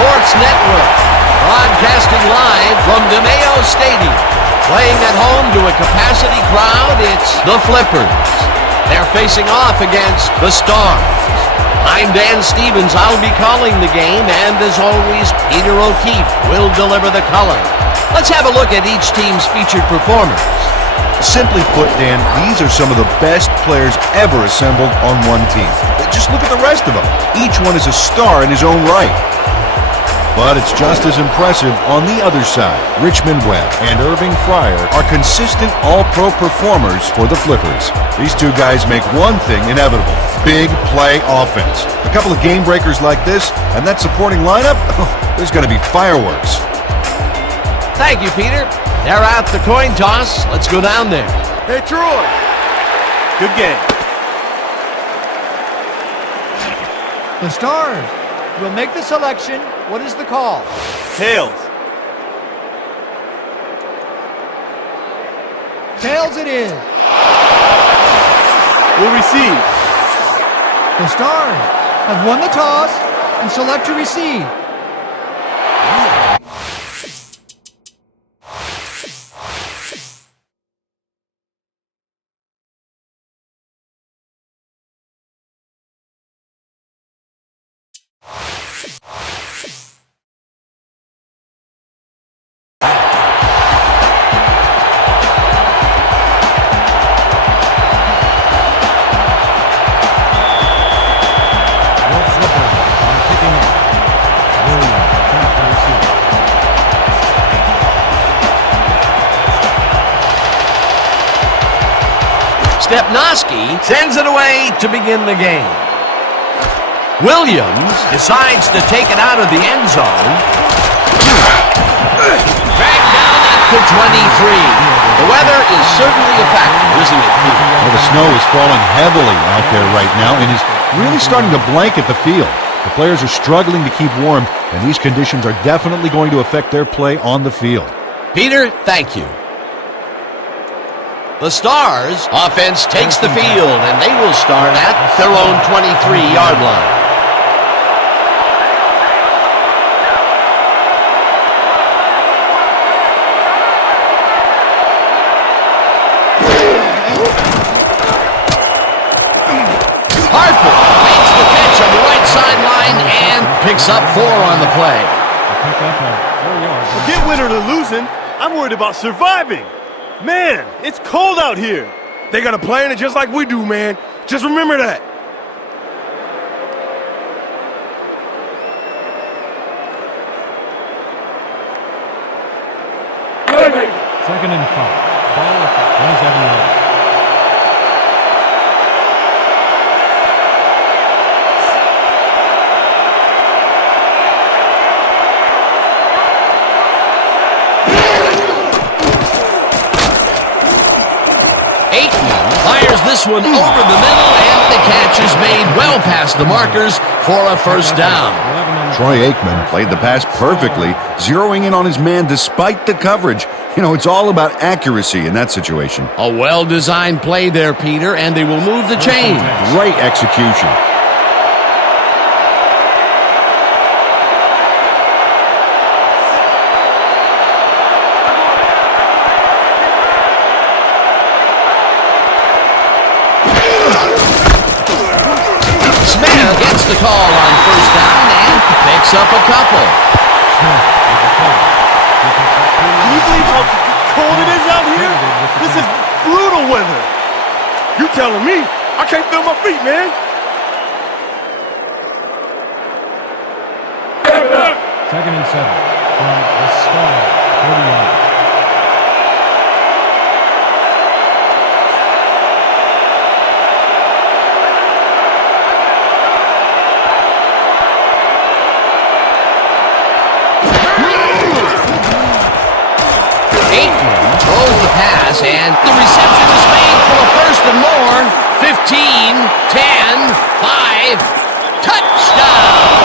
Sports Network, broadcasting live from DeMayo Stadium. Playing at home to a capacity crowd, it's the Flippers. They're facing off against the Stars. I'm Dan Stevens. I'll be calling the game, and as always, Peter O'Keefe will deliver the color. Let's have a look at each team's featured performers. Simply put, Dan, these are some of the best players ever assembled on one team. Just look at the rest of them. Each one is a star in his own right. But it's just as impressive on the other side. Richmond Webb and Irving Fryer are consistent all-pro performers for the Flippers. These two guys make one thing inevitable: big play offense. A couple of game breakers like this, and that supporting lineup, there's going to be fireworks. Thank you, Peter. They're out the coin toss. Let's go down there. Hey, Troy. Good game. The Stars will make the selection. What is the call? Tails. Tails it is. We'll receive. The Stars have won the toss and select to receive. Stepnoski sends it away to begin the game. Williams decides to take it out of the end zone. Dragged down at the 23. The weather is certainly a factor, isn't it, Peter? Well, the snow is falling heavily out there right now and is really starting to blanket the field. The players are struggling to keep warm, and these conditions are definitely going to affect their play on the field. Peter, thank you. The Stars offense takes the field, and they will start at their own 23-yard line. Harper makes the catch on the right sideline and picks up 4 on the play. Forget winning or losing. I'm worried about surviving. Man, it's cold out here. They got a plan just like we do, man. Just remember that. Second and 5. Ball at the 27-yard. Fires this one over the middle, and the catch is made well past the markers for a first down. Troy Aikman played the pass perfectly, zeroing in on his man despite the coverage. You know, it's all about accuracy in that situation. A well-designed play there, Peter, and they will move the chains. Great execution. Gets the call on first down and picks up a couple. Can you believe how cold it is out here? This is brutal weather. You telling me I can't feel my feet, man. Second and 7 from the Stars, 40 yards. And the reception is made for a first and more. 15, 10, 5, touchdown!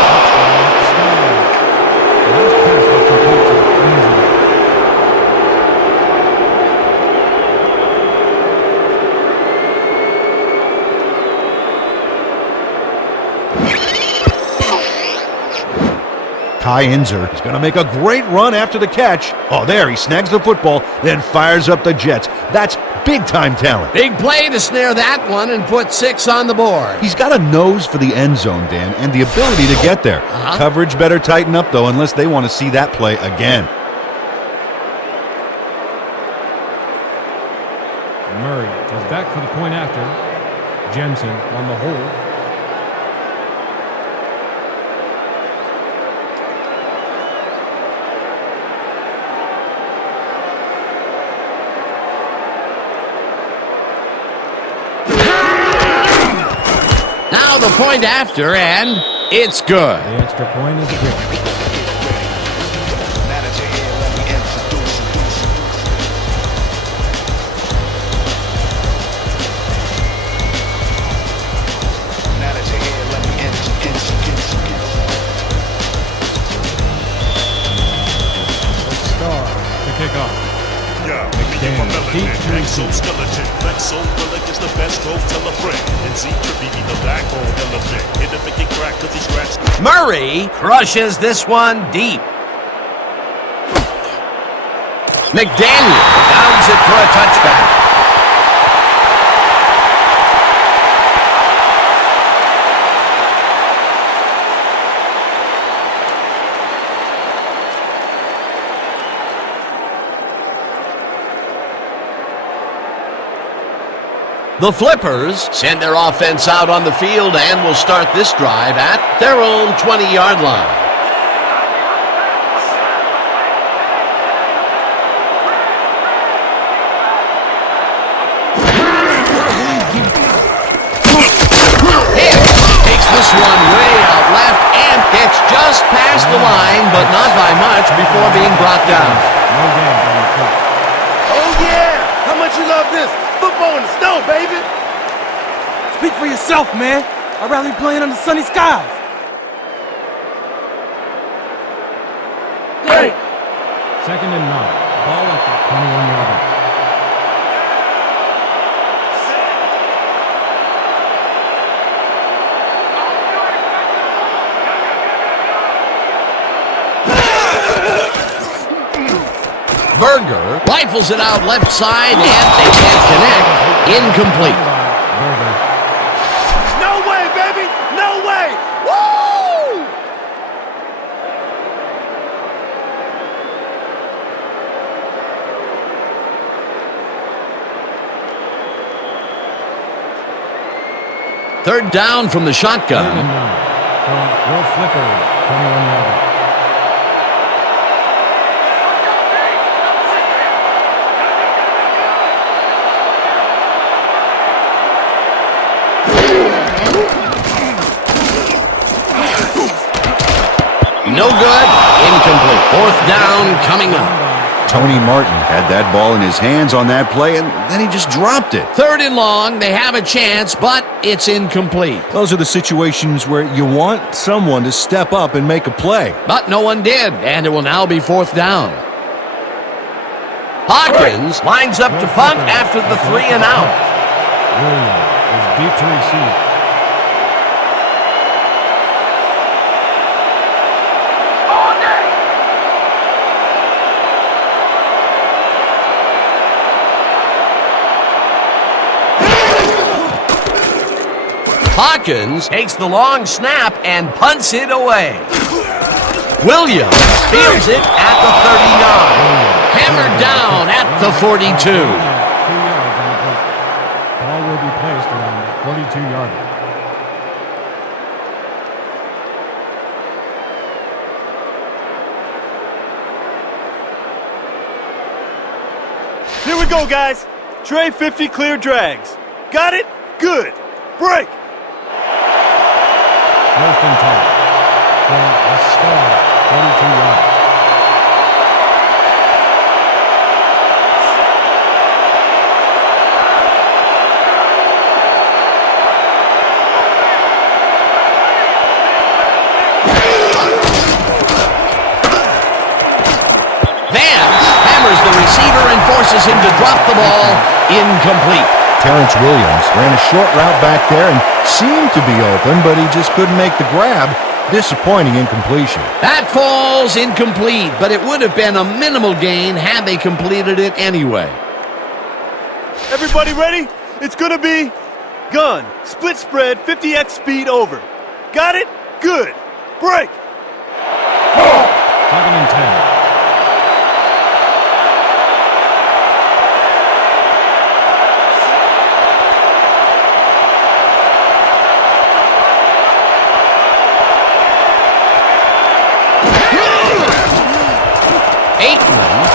Kai Inzer is going to make a great run after the catch. Oh, there, he snags the football, then fires up the Jets. That's big-time talent. Big play to snare that one and put 6 on the board. He's got a nose for the end zone, Dan, and the ability to get there. Coverage better tighten up, though, unless they want to see that play again. Murray is back for the point after. Jensen on the hold. Now the point after, and it's good. The extra point is good. Exoskeleton, Flexo-Relic is the best hope, tell a friend. And Z Trippy be the backbone element. Hit him make it crack cause he scratched. Murray crushes this one deep. McDaniel downs it for a touchback. The Flippers send their offense out on the field and will start this drive at their own 20-yard line. Hicks takes this one way out left and gets just past the line, but not by much before being brought down. No game on the clock. Oh, yeah! How much you love this? Football in the snow, baby! Speak for yourself, man. I'd rather be playing under sunny skies. Hey! 2nd and 9. Ball at the 21-yard line. Berger rifles it out left side, and they can't connect. Incomplete. Berger. No way, baby! No way! Woo! Third down from the shotgun. 3rd and 9. From your Flippers, 21-yard line. No good. Incomplete. 4th down coming up. Tony Martin had that ball in his hands on that play, and then he just dropped it. 3rd and long. They have a chance, but it's incomplete. Those are the situations where you want someone to step up and make a play. But no one did, and it will now be 4th down. Hawkins lines up to punt after the 3 and out. Williams is deep to receive. Hawkins takes the long snap and punts it away. Williams fields it at the 39. Hammered down at the 42. 2 yards on the play. Ball will be placed around the 42-yard line. Here we go, guys. Tray 50 clear drags. Got it? Good. Break. 1st and 10. From the star, 42 yards. Vance hammers the receiver and forces him to drop the ball. Incomplete. Terrence Williams ran a short route back there and seemed to be open, but he just couldn't make the grab. Disappointing incompletion. That falls incomplete, but it would have been a minimal gain had they completed it anyway. Everybody ready? It's gonna be gun, split spread, 50x speed over. Got it? Good. Break. 2nd and 10.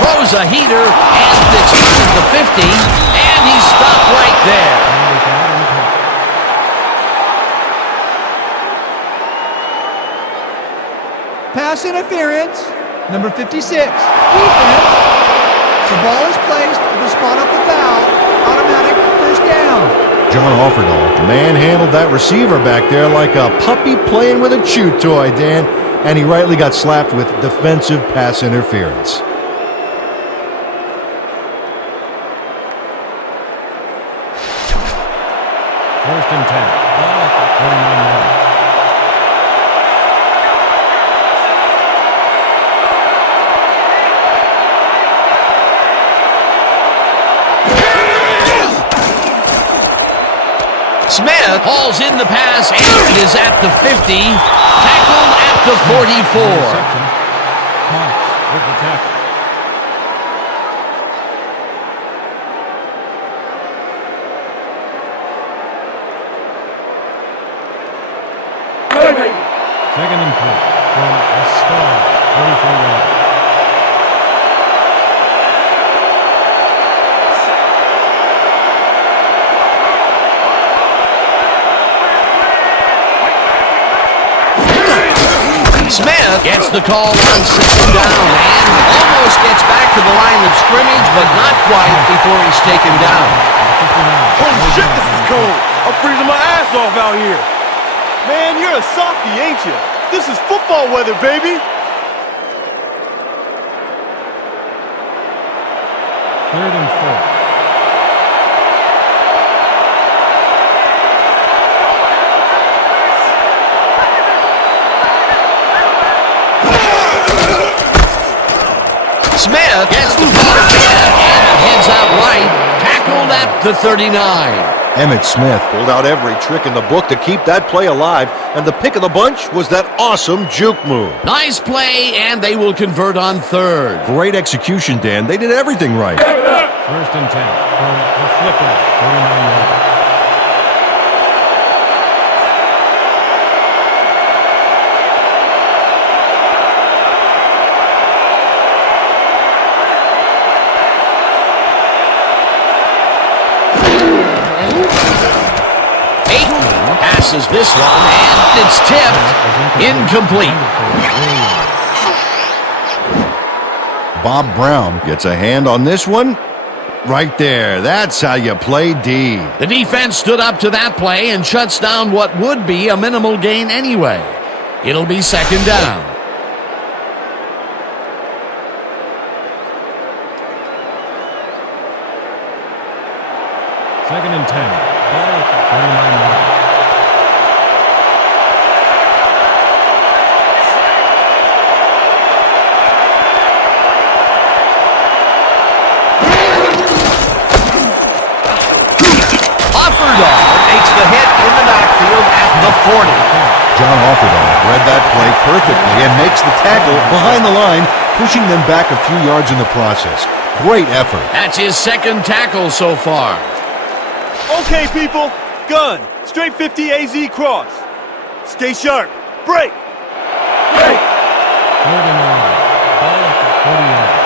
Throws a heater, and it's out at the 50, and he's stopped right there. Pass interference, number 56. Defense. The ball is placed at the spot of the foul. Automatic first down. John Offerdahl manhandled that receiver back there like a puppy playing with a chew toy, Dan, and he rightly got slapped with defensive pass interference. 1st and 10. Ball at the 49-yard. Smith hauls in the pass and is at the 50, tackled at the 44. Cox with the tackle. Second and 4 from a star, 34 yards. Smith gets the call on 2nd down and almost gets back to the line of scrimmage, but not quite before he's taken down. Holy shit, this is cold. I'm freezing my ass off out here. Man, you're a softie, ain't you? This is football weather, baby. 3rd and 4. Smith gets the ball again and heads out right, tackled at the 39. Emmitt Smith pulled out every trick in the book to keep that play alive, and the pick of the bunch was that awesome juke move. Nice play, and they will convert on 3rd. Great execution, Dan. They did everything right. 1st and 10 from the flipper, 49 yards. Passes this one, and it's tipped. Incomplete. Bob Brown gets a hand on this one. Right there. That's how you play D. The defense stood up to that play and shuts down what would be a minimal gain anyway. It'll be 2nd down. Second and 10. Ball at the 39 yards. Makes the hit in the backfield at the 40. John Offerdahl read that play perfectly and makes the tackle behind the line, pushing them back a few yards in the process. Great effort. That's his 2nd tackle so far. Okay, people. Gun. Straight 50 AZ cross. Stay sharp. Break. Break. 3rd and 9. Ball at the 40 yards.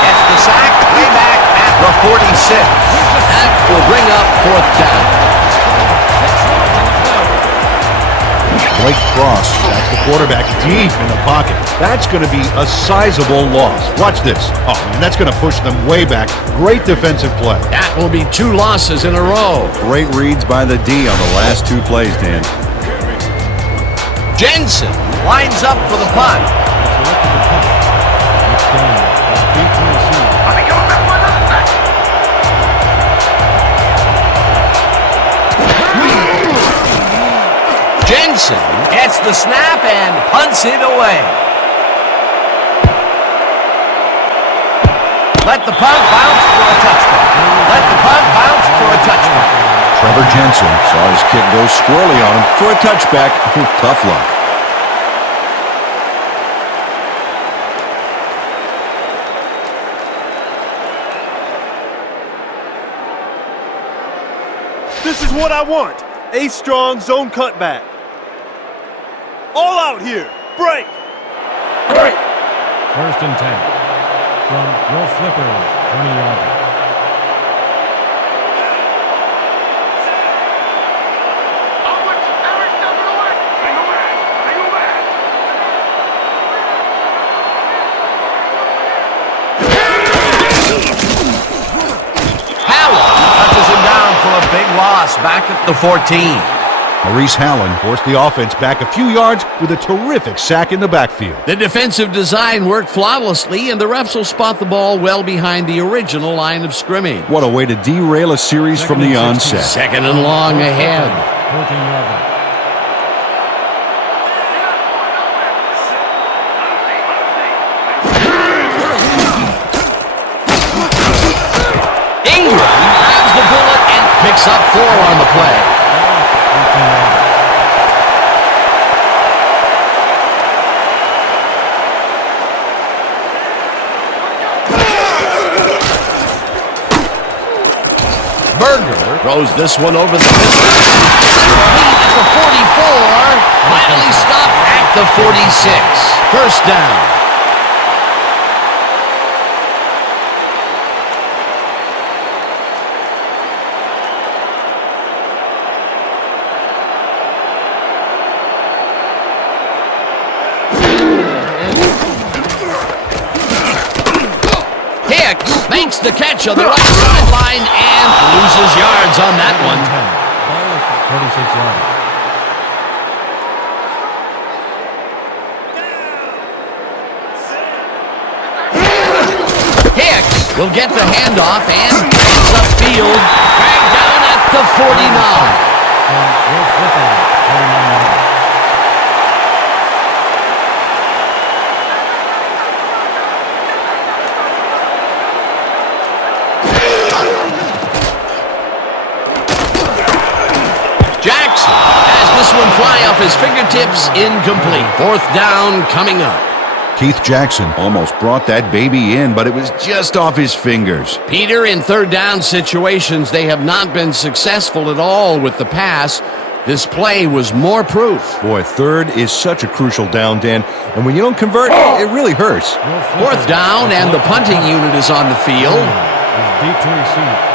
Gets the sack, way back at the 46. That will bring up 4th down. Blake Cross, that's the quarterback deep in the pocket. That's going to be a sizable loss. Watch this. Oh, and that's going to push them way back. Great defensive play. That will be 2 losses in a row. Great reads by the D on the last 2 plays, Dan. Jensen lines up for the punt. Jensen gets the snap and punts it away. Let the punt bounce for a touchdown. Let the punt bounce for a touchdown. Trevor Jensen saw his kick go squirrely on him for a touchback. Tough luck. This is what I want. A strong zone cutback. All out here. Break. Break. 1st and 10. From your flippers, 20 yards. Big loss back at the 14. Maurice Hallen forced the offense back a few yards with a terrific sack in the backfield. The defensive design worked flawlessly, and the refs will spot the ball well behind the original line of scrimmage. What a way to derail a series from the onset. 2nd and long ahead. 14 yards. Picks up 4 on the play. Berger throws this one over the middle. At the 44. Finally stopped at the 46. 1st down. Makes the catch on the right sideline and loses yards on that one. 46 yards. Hicks will get the handoff and gets upfield, dragged down at the 49. Jackson has this one fly off his fingertips, incomplete. 4th down coming up. Keith Jackson almost brought that baby in, but it was just off his fingers. Peter, in 3rd down situations, they have not been successful at all with the pass. This play was more proof. Boy, 3rd is such a crucial down, Dan, and when you don't convert, it really hurts. 4th down, and the punting unit is on the field. Deep to receive.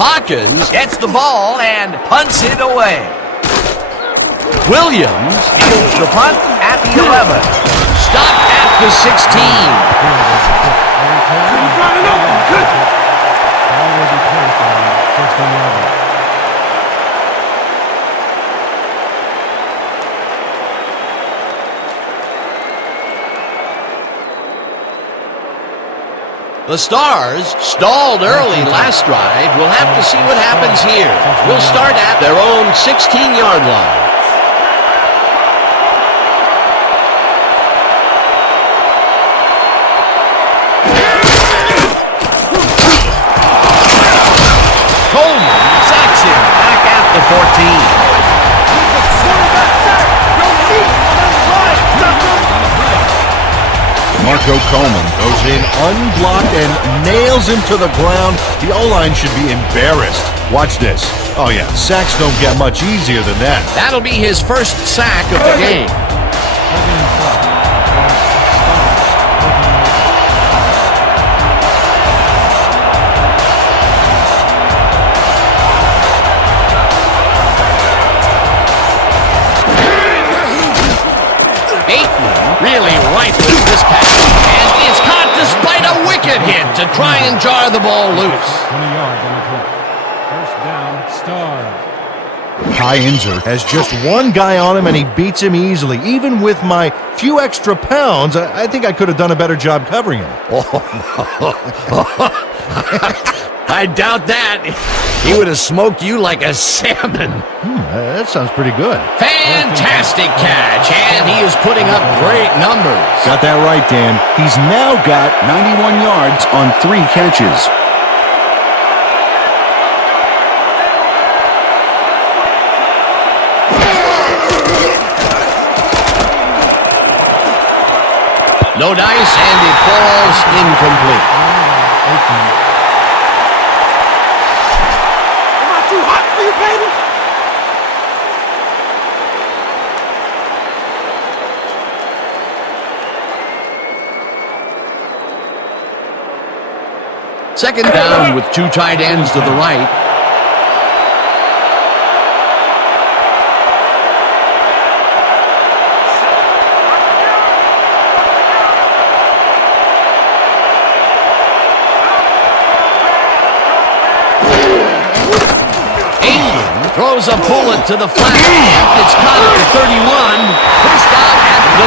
Hawkins gets the ball and punts it away. Williams fields the punt at the 11. Stopped at the 16. The Stars stalled early last drive. We'll have to see what happens here. We'll start at their own 16-yard line. Coleman sacks him back at the 14. Marco Coleman goes in unblocked and nails him to the ground. The O-line should be embarrassed. Watch this. Oh yeah, sacks don't get much easier than that. That'll be his 1st sack of the game. really rifles this pass. And it's caught despite a wicked hit to try and jar the ball loose. 20 yards on the play. First down, Star. Heinzer has just one guy on him, and he beats him easily. Even with my few extra pounds, I think I could have done a better job covering him. I doubt that. He would have smoked you like a salmon. That sounds pretty good. Fantastic catch, and he is putting up great numbers. Got that right, Dan. He's now got 91 yards on 3 catches. No dice, and it falls incomplete. Am I too hot for you, baby? Second down with 2 tight ends to the right. Throws a bullet to the flat. It's caught at the 31. First out at the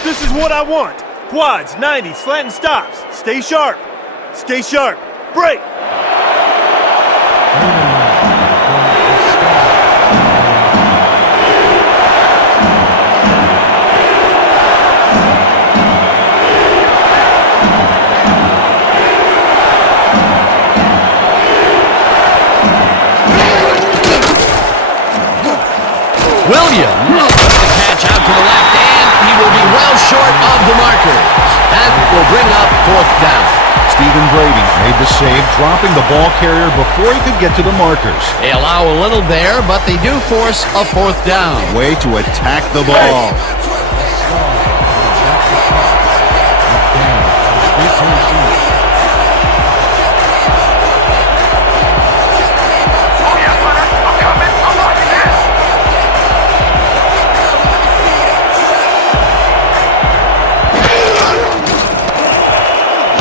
34. This is what I want. Quads, 90, slant and stops. Stay sharp. Stay sharp. Break. Williams gets the catch out to the left, and he will be well short of the markers. That will bring up 4th down. Stephen Brady made the save, dropping the ball carrier before he could get to the markers. They allow a little there, but they do force a 4th down. Way to attack the ball.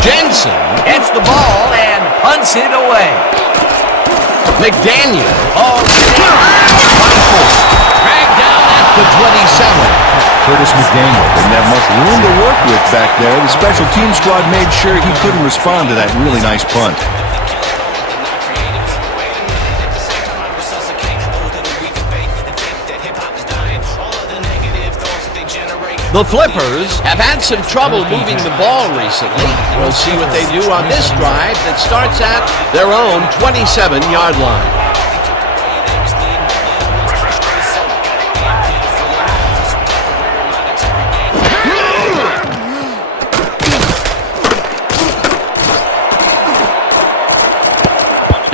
Jensen gets the ball and punts it away. McDaniel dragged down at the 27. Curtis McDaniel didn't have much room to work with back there. The special team squad made sure he couldn't respond to that really nice punt. The Flippers have had some trouble moving the ball recently. We'll see what they do on this drive that starts at their own 27-yard line.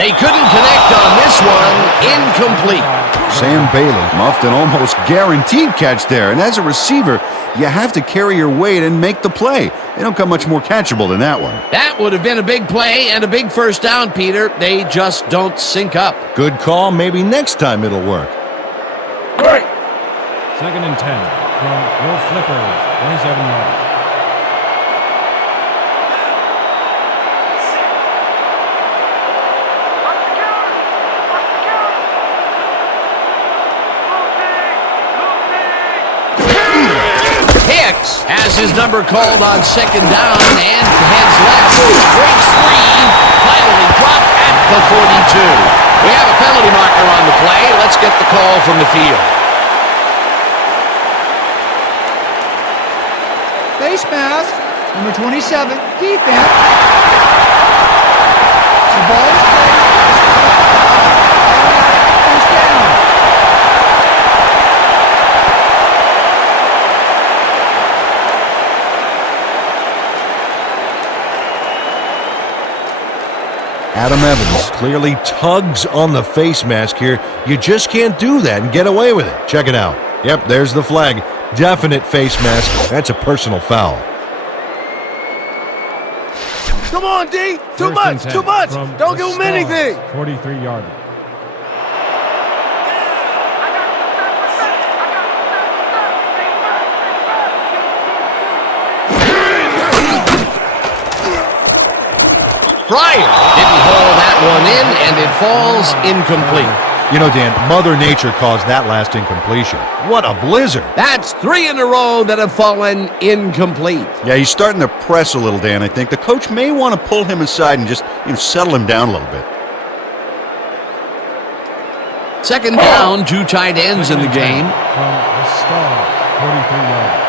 They couldn't connect on this one. Incomplete. Sam Bailey muffed an almost guaranteed catch there. And as a receiver, you have to carry your weight and make the play. They don't come much more catchable than that one. That would have been a big play and a big first down, Peter. They just don't sync up. Good call. Maybe next time it'll work. Break. 2nd and 10 from your Flippers, 27 yards. Has his number called on 2nd down and heads left. Breaks free. Finally dropped at the 42. We have a penalty marker on the play. Let's get the call from the field. Face mask, number 27, defense. The ball is placed. First down. Adam Evans clearly tugs on the face mask here. You just can't do that and get away with it. Check it out. Yep, there's the flag. Definite face mask. That's a personal foul. Come on, D. Too much. Don't give him anything. 43-yarder. Pryor didn't haul that one in, and it falls incomplete. You know, Dan, Mother Nature caused that last incompletion. What a blizzard. That's 3 in a row that have fallen incomplete. Yeah, he's starting to press a little, Dan, I think. The coach may want to pull him aside and just settle him down a little bit. Second down, 2 tight ends in the game. From the star, 43-yarder.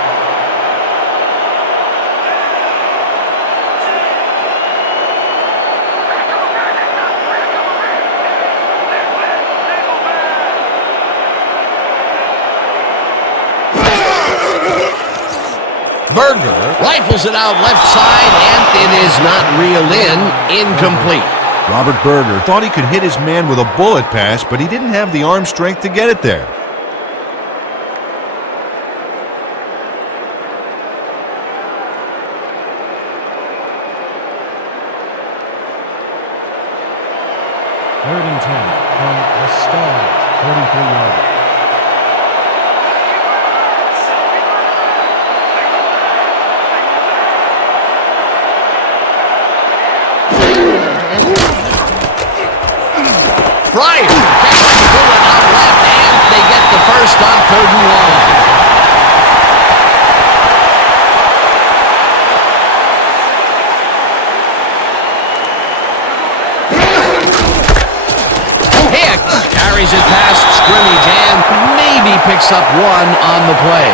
Berger rifles it out left side, and it is not reeled in. Incomplete. Robert Berger thought he could hit his man with a bullet pass, but he didn't have the arm strength to get it there. Third and 10 from the star, 43-yarder. Pryor catches the bullet out left, and they get the first on 3rd and long. Hicks carries it past scrimmage and maybe picks up 1 on the play.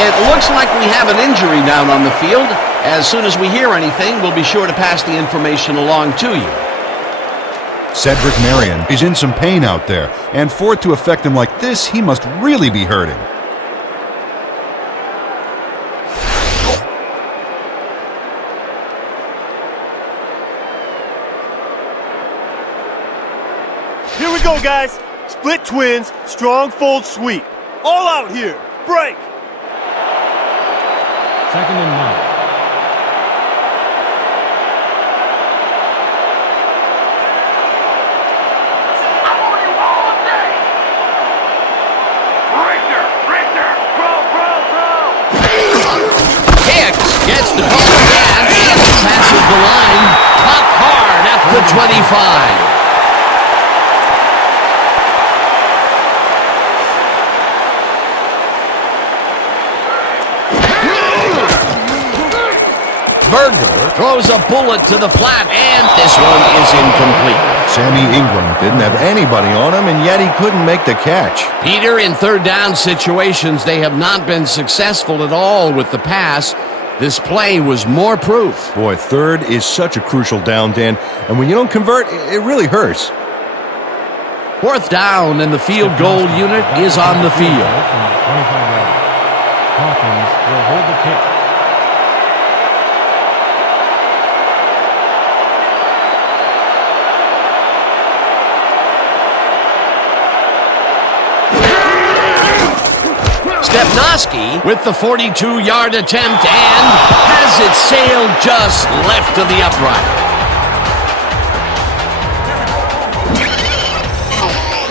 It looks like we have an injury down on the field. As soon as we hear anything, we'll be sure to pass the information along to you. Cedric Marion is in some pain out there, and for it to affect him like this, he must really be hurting. Here we go, guys. Split twins, strong fold sweep. All out here. Break. Second and 9. Gets the ball again, and passes the line. Popped hard at the 25. Berger throws a bullet to the flat, and this one is incomplete. Sammy Ingram didn't have anybody on him, and yet he couldn't make the catch. Peter, in 3rd down situations, they have not been successful at all with the pass. This play was more proof. Boy, 3rd is such a crucial down, Dan, and when you don't convert, it really hurts. 4th down, and the field goal unit is on the field. Hawkins will hold the kick. Stepnoski with the 42-yard attempt and has it sailed just left of the upright.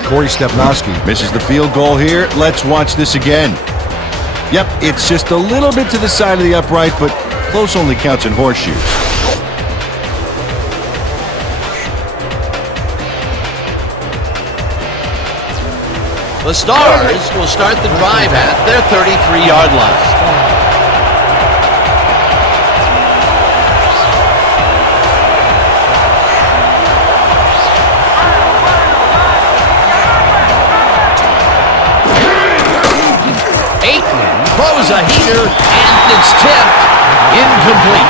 Corey Stepnoski misses the field goal here. Let's watch this again. Yep, it's just a little bit to the side of the upright, but close only counts in horseshoes. The Stars will start the drive at their 33-yard line. Throws a heater, and it's tipped. Incomplete.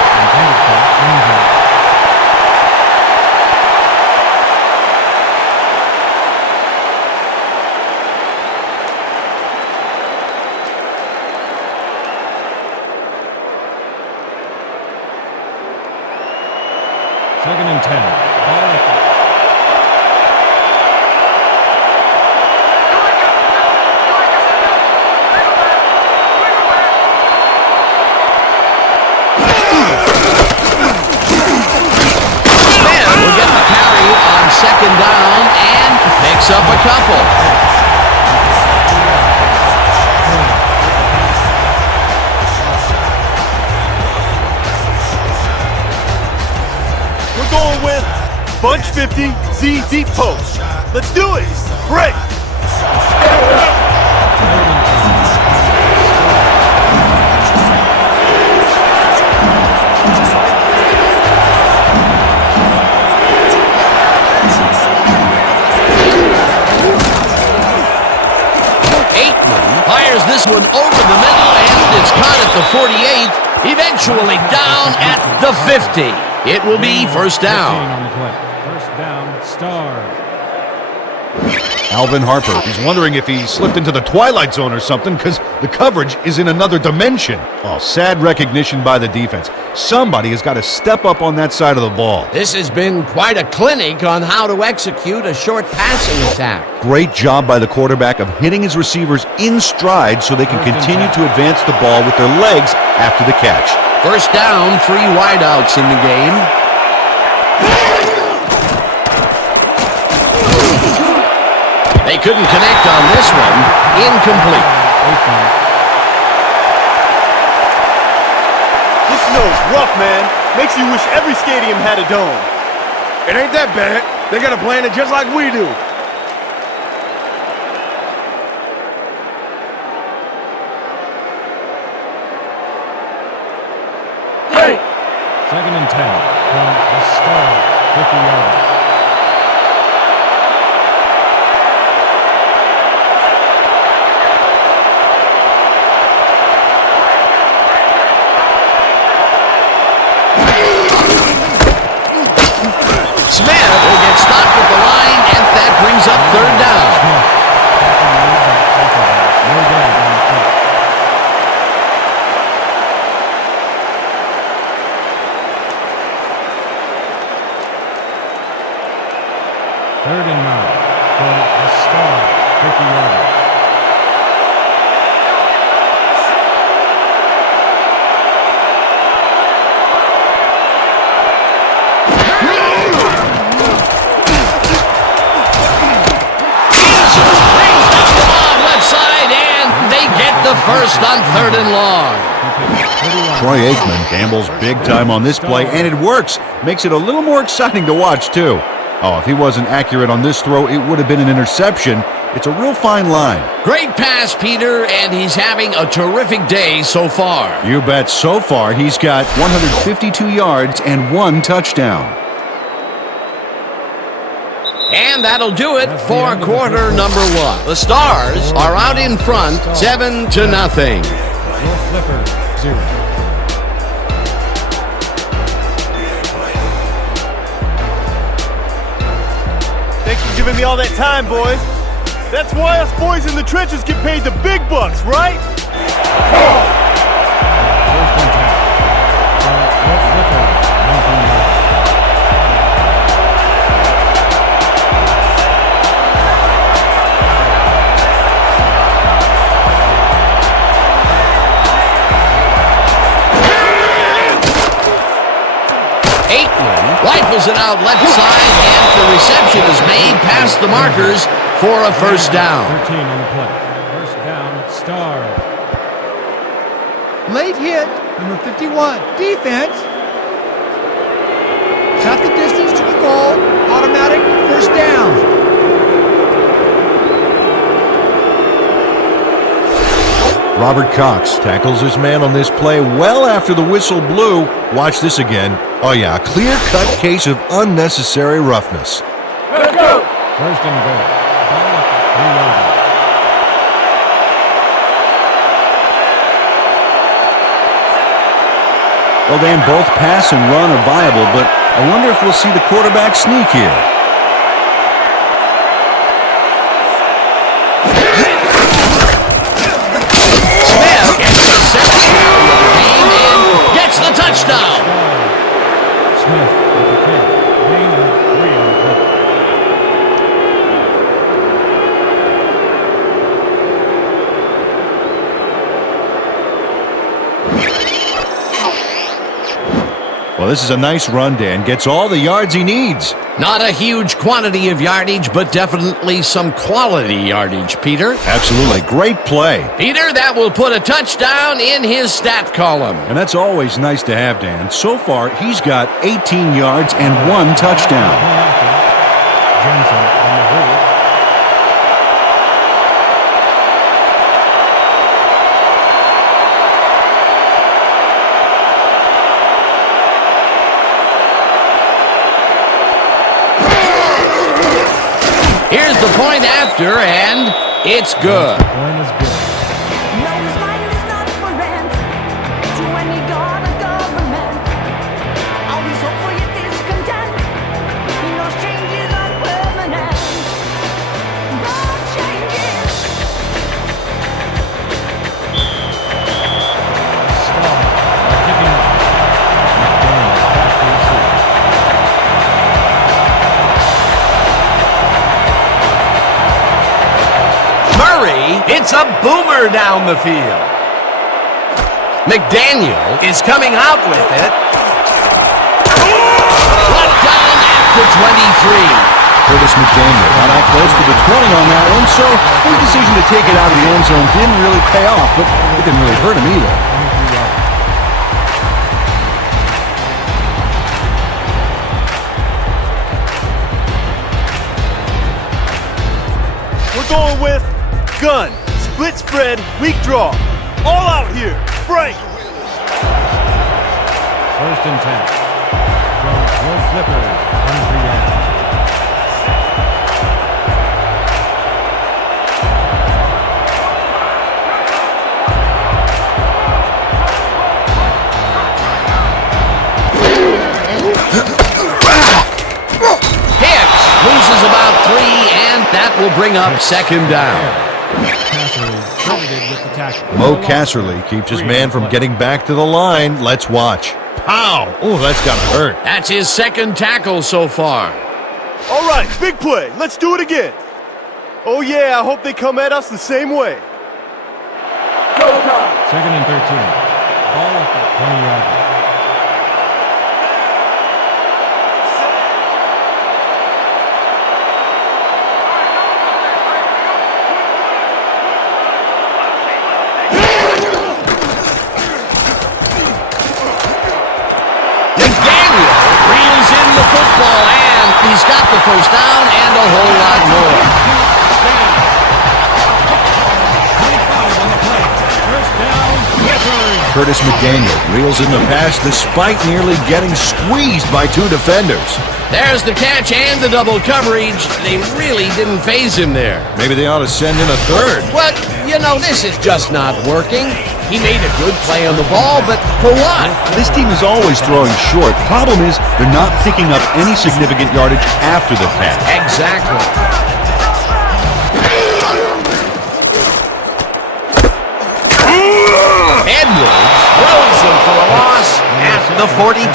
Second and 10. Ball at the 50, Z deep post. Let's do it. Break. Fires this one over the middle, and it's caught at the 48, eventually down at the 50. It will be first down. On the play. First down, Stars. Alvin Harper, he's wondering if he slipped into the twilight zone or something because the coverage is in another dimension. Oh, sad recognition by the defense. Somebody has got to step up on that side of the ball. This has been quite a clinic on how to execute a short passing attack. Great job by the quarterback of hitting his receivers in stride so they can continue to advance the ball with their legs after the catch. First down, 3 wideouts in the game. They couldn't connect on this one. Incomplete. This snow's rough, man. Makes you wish every stadium had a dome. It ain't that bad. They got to plan it just like we do. Hey! 2nd and 10 from the Stars, 50 yards. Smith will get stopped at the line, and that brings up 3rd down. Third and 9 from the Stars, 50 yards. The first on 3rd and long. Troy Aikman gambles big time on this play, and it works. Makes it a little more exciting to watch, too. Oh, if he wasn't accurate on this throw, it would have been an interception. It's a real fine line. Great pass, Peter, and he's having a terrific day so far. You bet. So far, he's got 152 yards and 1 touchdown. And that'll do it for quarter number 1. The Stars are out in front, 7-0. Your Flipper, 0. Thanks for giving me all that time, boys. That's why us boys in the trenches get paid the big bucks, right? 1st and 10 from your Flipper, 19 yards. Rifles it out left side, and the reception is made past the markers for a first down. 13 on the play. First down, Stars. Late hit, number 51. Defense. Got the distance to the goal. Automatic first down. Robert Cox tackles his man on this play well after the whistle blew. Watch this again. Oh yeah, a clear-cut case of unnecessary roughness. Let's go. 1st and goal. Reloading. Well, Dan, both pass and run are viable, but I wonder if we'll see the quarterback sneak here. The touchdown. Smith with the kick. Gain of 3 on the play. Well, this is a nice run, Dan. Gets all the yards he needs. Not a huge quantity of yardage, but definitely some quality yardage, Peter. Absolutely. Great play. Peter, that will put a touchdown in his stat column. And that's always nice to have, Dan. So far, he's got 18 yards and 1 touchdown. Jensen on the hold. Here's the point after, and it's good. The point is good. No, his mind is not for rent to any god or government. Always hope for your discontent. He knows changes are permanent. But changes. Scott are picking up. McDaniel back to receive. Murray hits a boomer down the field. McDaniel is coming out with it. Brought down after 23. Curtis McDaniel got out close to the 20 on that one, so his decision to take it out of the end zone didn't really pay off, but it didn't really hurt him either. 23 yards. We're going with gun, split spread, weak draw. All out here. Break. First and 10. From Will Flippers, 23 yards. Hicks loses about 3, and that will bring up second down. Casserly credited with the tackle. Mo Casserly keeps his man from getting back to the line. Let's watch. Pow! Oh, that's gotta hurt. That's his second tackle so far. All right, big play. Let's do it again. Oh, yeah, I hope they come at us the same way. Second and 13. Ball at the 20-yard line. McDaniel reels in the football, and he's got the first down and a whole lot more. Curtis McDaniel reels in the pass despite nearly getting squeezed by 2 defenders. There's the catch and the double coverage. They really didn't phase him there. Maybe they ought to send in a third. Well, you know, this is just not working. He made a good play on the ball, but for what? This team is always throwing short. Problem is, they're not picking up any significant yardage after the pass. Exactly. Edwards throws him for a loss at the 42.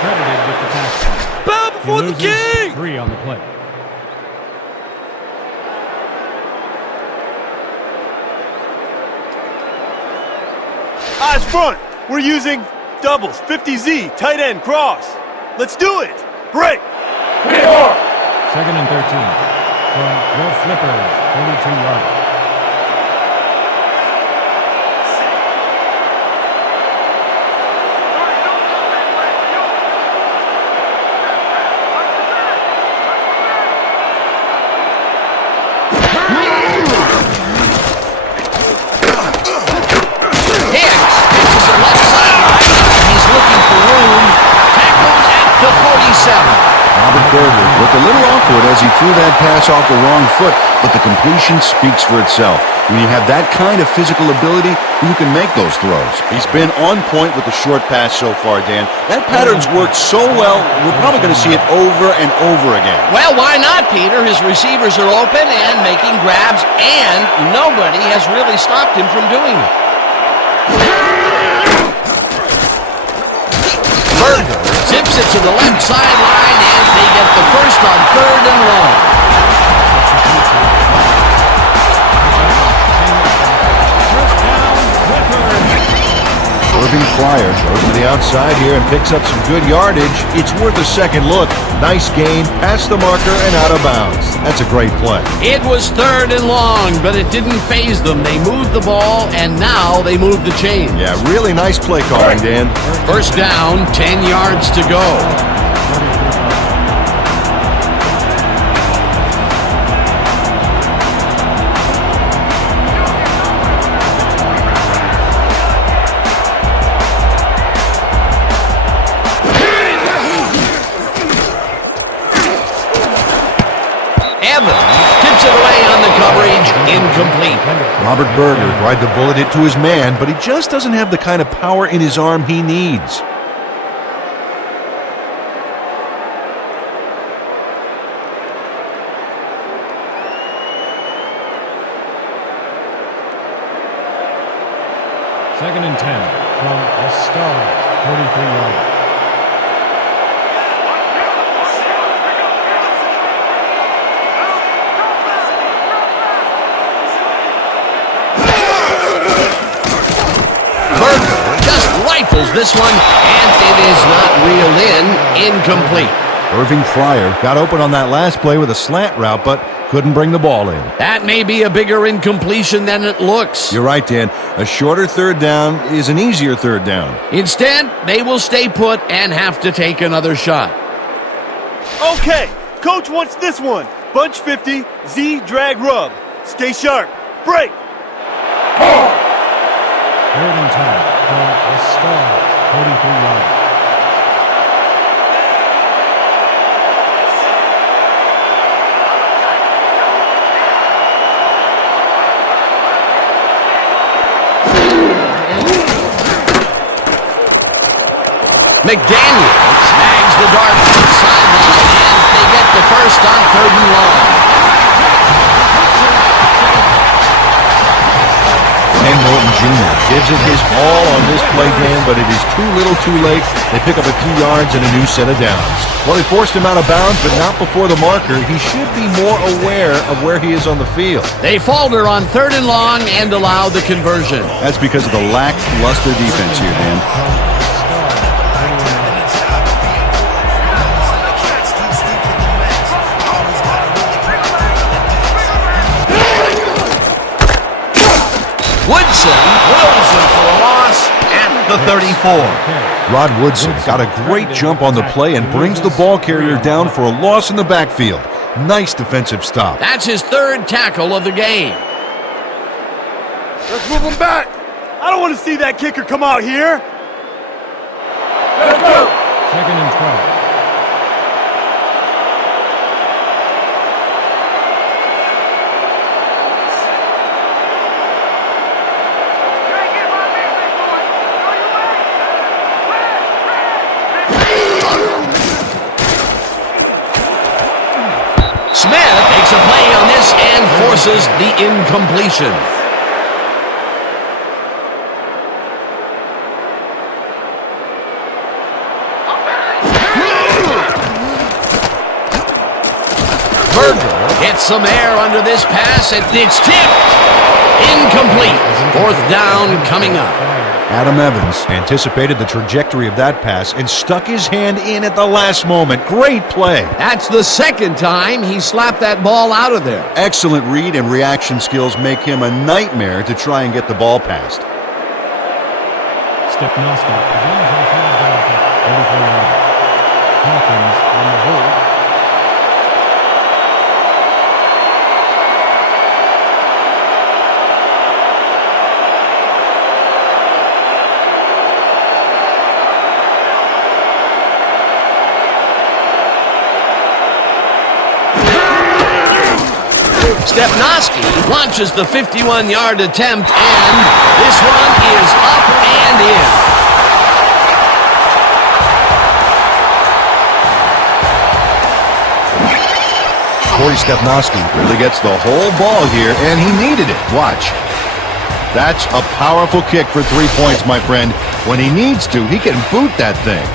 Credited with the tackle. Bow before the king! 3 on the play. Eyes front. We're using doubles, 50Z, tight end, cross. Let's do it. Break. Second and 13. From Will Flippers, 42-yard. Robert Berger looked a little awkward as he threw that pass off the wrong foot, but the completion speaks for itself. When you have that kind of physical ability, you can make those throws. He's been on point with the short pass so far, Dan. That pattern's worked so well, we're probably going to see it over and over again. Well, why not, Peter? His receivers are open and making grabs, and nobody has really stopped him from doing it. Berger zips it to the left sideline, and they get the first on 3rd and long. Irving Pryor goes to the outside here and picks up some good yardage. It's worth a second look. Nice gain, past the marker and out of bounds. That's a great play. It was 3rd and long, but it didn't faze them. They moved the ball, and now they moved the chains. Yeah, really nice play calling, Dan. First down, 10 yards to go. strips it away on the coverage. Incomplete. Robert Berger tried to bullet it to his man, but he just doesn't have the kind of power in his arm he needs. Second and 10 from the Stars, 43 yards. Berger just rifles this one, and it is not reeled in. Incomplete. Irving Fryer got open on that last play with a slant route, but couldn't bring the ball in. That may be a bigger incompletion than it looks. You're right, Dan. A shorter third down is an easier third down. Instead, they will stay put and have to take another shot. Okay, coach wants this one. Bunch 50, Z drag rub. Stay sharp. Break. Third and 10 from the Stars, 43 yards. McDaniel snags the dart from the sideline, and they get the first on 3rd and long. Ken Norton Jr. gives it his all on this play, Dan, but it is too little too late. They pick up a few yards and a new set of downs. Well, they forced him out of bounds, but not before the marker. He should be more aware of where he is on the field. They falter on 3rd and long and allow the conversion. That's because of the lackluster defense here, Dan. Woodson wills him for a loss at the 34. Rod Woodson got a great jump on the play and brings the ball carrier down for a loss in the backfield. Nice defensive stop. That's his 3rd tackle of the game. Let's move him back. I don't want to see that kicker come out here. Let's go. Second and 12. Smith makes a play on this and forces the incompletion. Berger gets some air under this pass, and it's tipped. Incomplete. 4th down coming up. Adam Evans anticipated the trajectory of that pass and stuck his hand in at the last moment. Great play. That's the 2nd time he slapped that ball out of there. Excellent read and reaction skills make him a nightmare to try and get the ball past. Stepnoski again for the field goal kick, 34 yards. Hawkins on the hold. Stepnoski launches the 51-yard attempt, and this one is up and in. Corey Stepnoski really gets the whole ball here, and he needed it. Watch. That's a powerful kick for 3 points, my friend. When he needs to, he can boot that thing.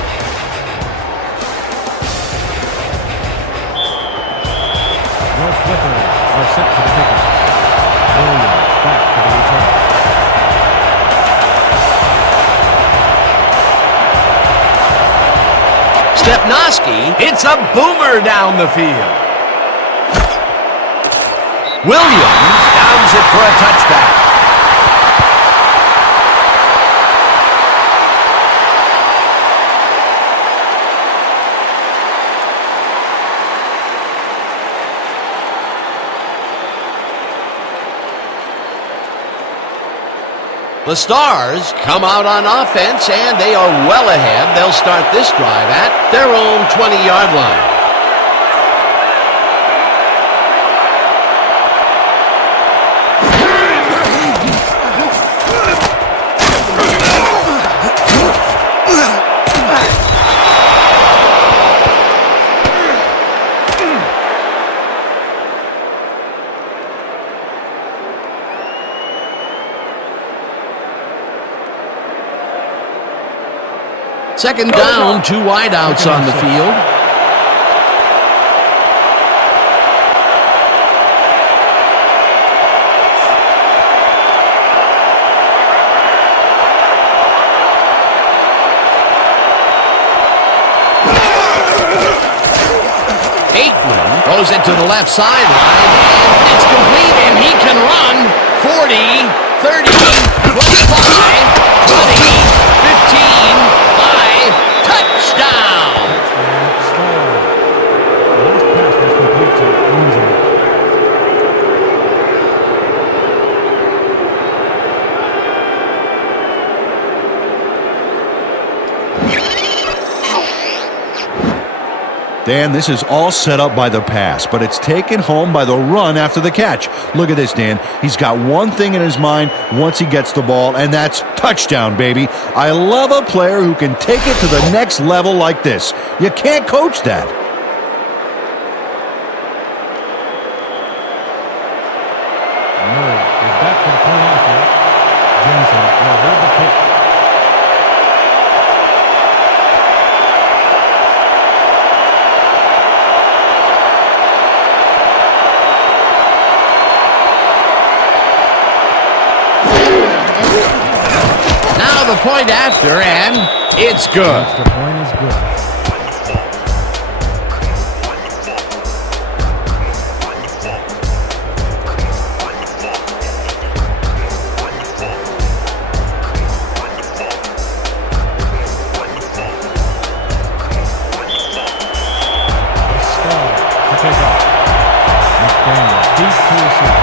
No flippers are set for the kicker. Williams back for the return. Stepnoski hits a boomer down the field. Williams downs it for a touchback. The Stars come out on offense, and they are well ahead. They'll start this drive at their own 20-yard line. Second down, 2 wideouts on the field. Aikman throws it to the left sideline, and it's complete, and he can run 40, 30, 25, 20, 15, 5, touchdown! The last pass was complete to Irving. Dan, this is all set up by the pass, but it's taken home by the run after the catch. Look at this, Dan. He's got one thing in his mind once he gets the ball, and that's touchdown, baby. I love a player who can take it to the next level like this. You can't coach that. Murray is back for the point after. Jensen will hold the kick. Now the point after, and it's good. The point is good. Stall to take off. McDaniel deep to receive.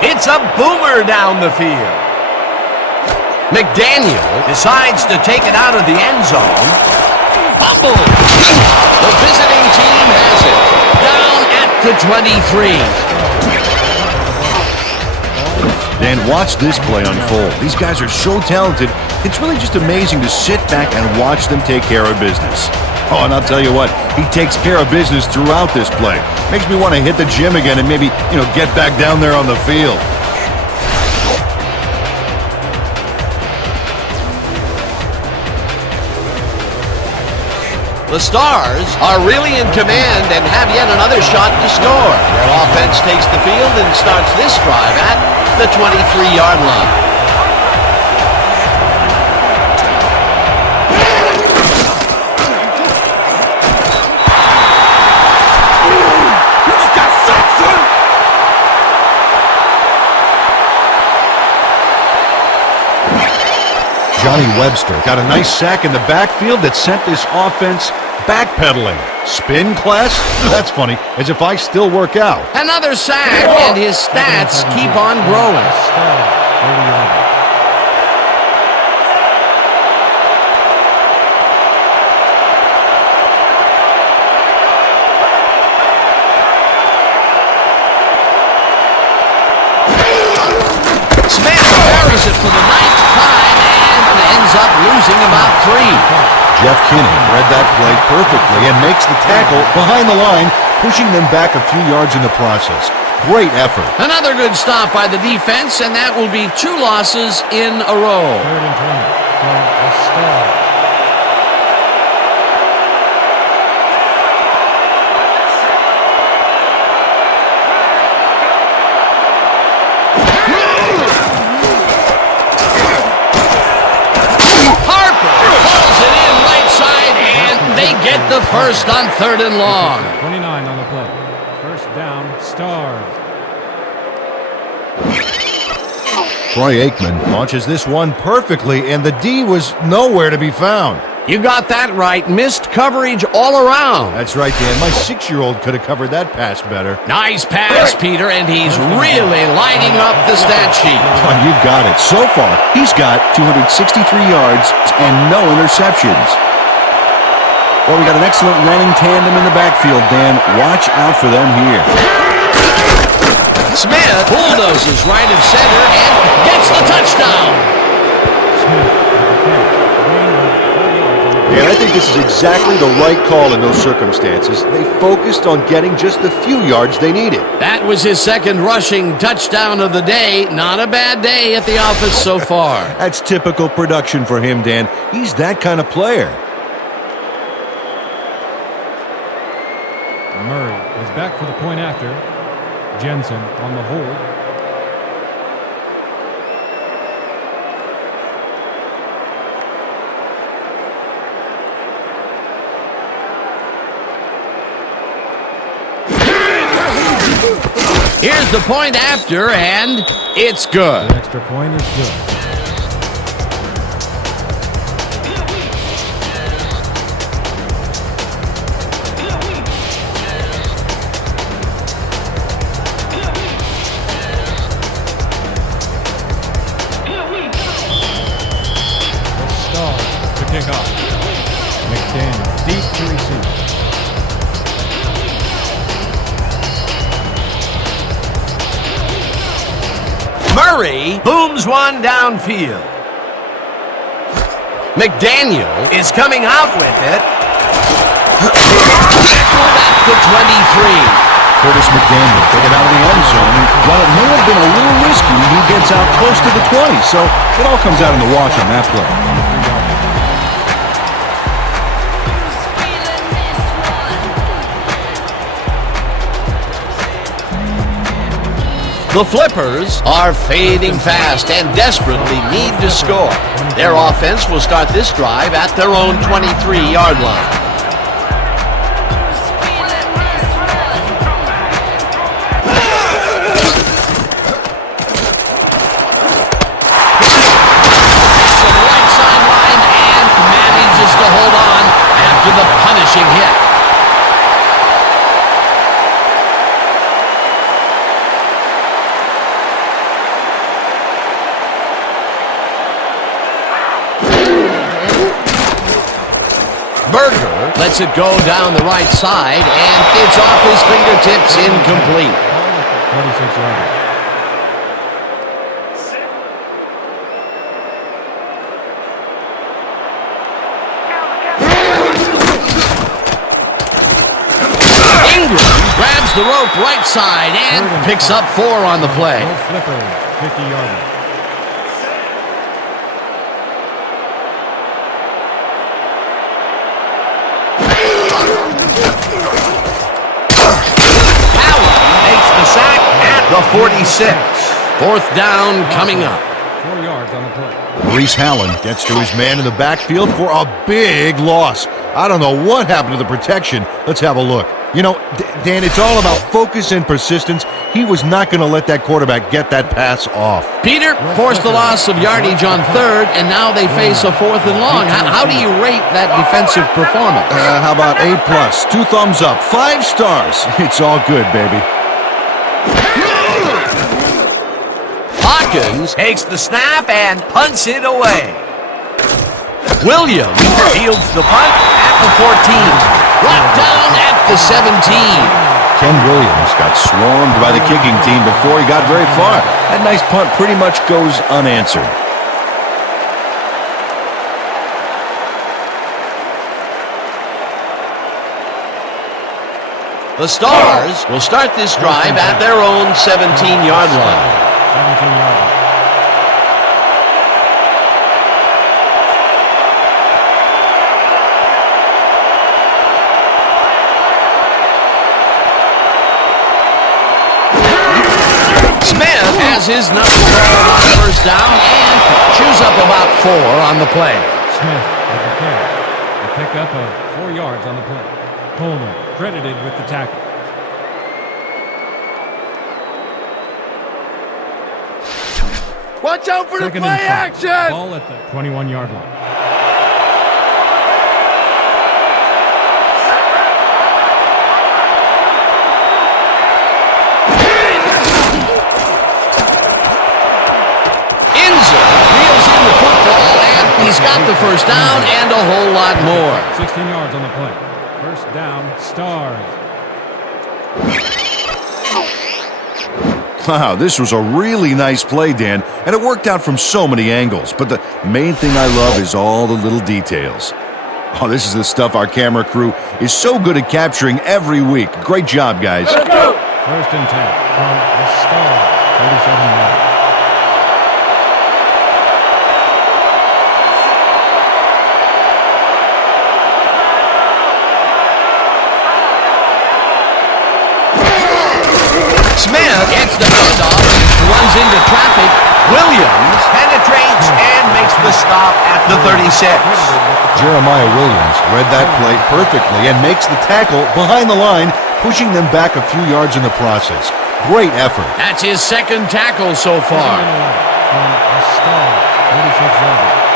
It's a boomer down the field. McDaniel decides to take it out of the end zone. Fumble! The visiting team has it. Down at the 23. Dan, watch this play unfold. These guys are so talented, it's really just amazing to sit back and watch them take care of business. Oh, and I'll tell you what, he takes care of business throughout this play. Makes me want to hit the gym again and maybe, get back down there on the field. The Stars are really in command and have yet another shot to score. Their offense takes the field and starts this drive at the 23-yard line. Johnny Webster got a nice sack in the backfield that sent this offense backpedaling. Spin class? That's funny, as if I still work out. Another sack, and his stats keep on growing. Smith carries it for the ninth time and ends up losing about 3. Jeff Kinney read that play perfectly and makes the tackle behind the line, pushing them back a few yards in the process. Great effort. Another good stop by the defense, and that will be 2 losses in a row. 3rd and 20 from a stall. Get the first on 3rd and long. 29 on the play. First down, Stars. Troy Aikman launches this one perfectly, and the D was nowhere to be found. You got that right. Missed coverage all around. That's right, Dan. My 6-year-old could have covered that pass better. Nice pass, Peter, and he's really lighting up the stat sheet. Oh, you got it. So far, he's got 263 yards and no interceptions. Well, we got an excellent running tandem in the backfield, Dan. Watch out for them here. Smith bulldozes right of center and gets the touchdown. Smith with the catch. Gain of 4 yards on the And I think this is exactly the right call in those circumstances. They focused on getting just the few yards they needed. That was his second rushing touchdown of the day. Not a bad day at the office so far. That's typical production for him, Dan. He's that kind of player. Murray is back for the point after. Jensen on the hold. Here's the point after, and it's good. The extra point is good. The Stars to kick off. McDaniel deep to receive. Murray booms one downfield. McDaniel is coming out with it. Back to 23. Curtis McDaniel taken out of the end zone. And while it may have been a little risky, he gets out close to the 20. So it all comes out in the wash on that play. The Flippers are fading fast and desperately need to score. Their offense will start this drive at their own 23-yard line. To the right sideline and manages to hold on after the punishing hit. Berger lets it go down the right side, and it's off his fingertips, incomplete. 26 yards. Ingram grabs the rope right side and picks up 4 on the play. Flippers, 50 yards. The 46. 4th down coming up. 4 yards on the play. Maurice Hallen gets to his man in the backfield for a big loss. I don't know what happened to the protection. Let's have a look. You know, Dan, it's all about focus and persistence. He was not going to let that quarterback get that pass off. Peter forced the loss of yardage on 3rd, and now they face a 4th and long. How do you rate that defensive performance? How about A+, 2 thumbs up, 5 stars. It's all good, baby. Hawkins takes the snap and punts it away. Williams fields the punt at the 14. Brought down at the 17. Ken Williams got swarmed by the kicking team before he got very far. That nice punt pretty much goes unanswered. The Stars will start this drive at their own 17-yard line. 17-yard line. Smith has his number called on 1st down and chews up about 4 on the play. Smith with the carry. A pickup of 4 yards on the play. Coleman credited with the tackle. Watch out for the play action! Ball at the 21-yard line. Enzo reels in the football, and he's got the 1st down and a whole lot more. 16 yards on the play. 1st down, Stars. Wow, this was a really nice play, Dan, and it worked out from so many angles. But the main thing I love is all the little details. Oh, this is the stuff our camera crew is so good at capturing every week. Great job, guys. First and 10 from the star, 37 yards. Smith gets the handoff, runs into traffic. Williams penetrates and makes the stop at the 36. Jeremiah Williams read that play perfectly and makes the tackle behind the line, pushing them back a few yards in the process. Great effort. That's his second tackle so far. From the star, 36 yards.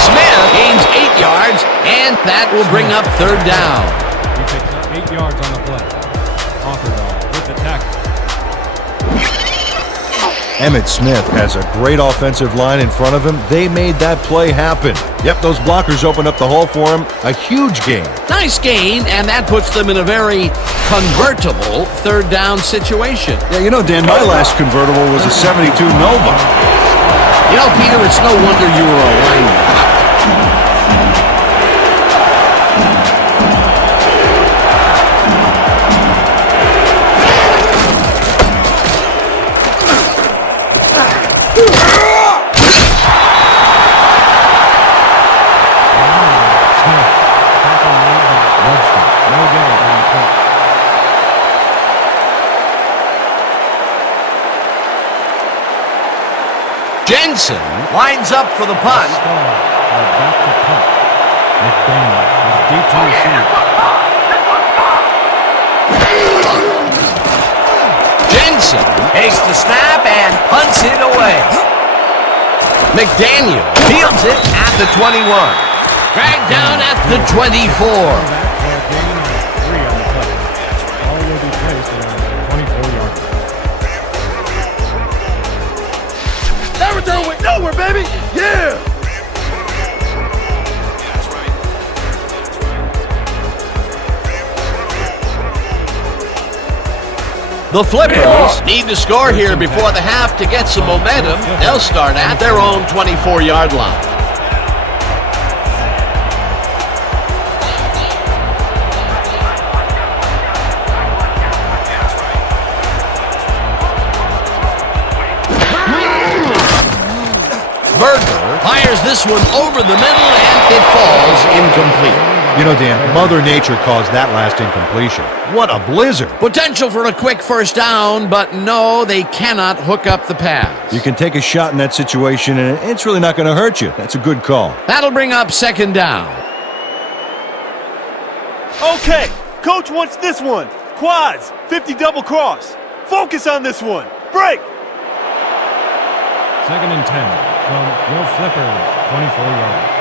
Smith gains 8 yards, and that will bring up third down. He picks up 8 yards on the play. Offerdall with the tackle. Emmitt Smith has a great offensive line in front of him. They made that play happen. Yep, those blockers opened up the hole for him. A huge gain. Nice gain, and that puts them in a very convertible third down situation. Yeah, you know, Dan, my last convertible was a 72 Nova. You know, Peter, it's no wonder you were a lineman. Jensen lines up for the punt. Back to punt. McDaniel is deep to receive. Jensen takes the snap and punts it away. McDaniel fields it at the 21. Dragged down at the 24. All will be placed around 24 yards. Never done with nowhere, baby. Yeah. The Flippers need to score here before the half to get some momentum. They'll start at their own 24-yard line. Berger fires this one over the middle, and it falls incomplete. You know, Dan, Mother Nature caused that last incompletion. What a blizzard. Potential for a quick first down, but no, they cannot hook up the pass. You can take a shot in that situation, and it's really not going to hurt you. That's a good call. That'll bring up second down. Okay, coach wants this one. Quads, 50 double cross. Focus on this one. Break. Second and 10 from your Flippers, 24 yards.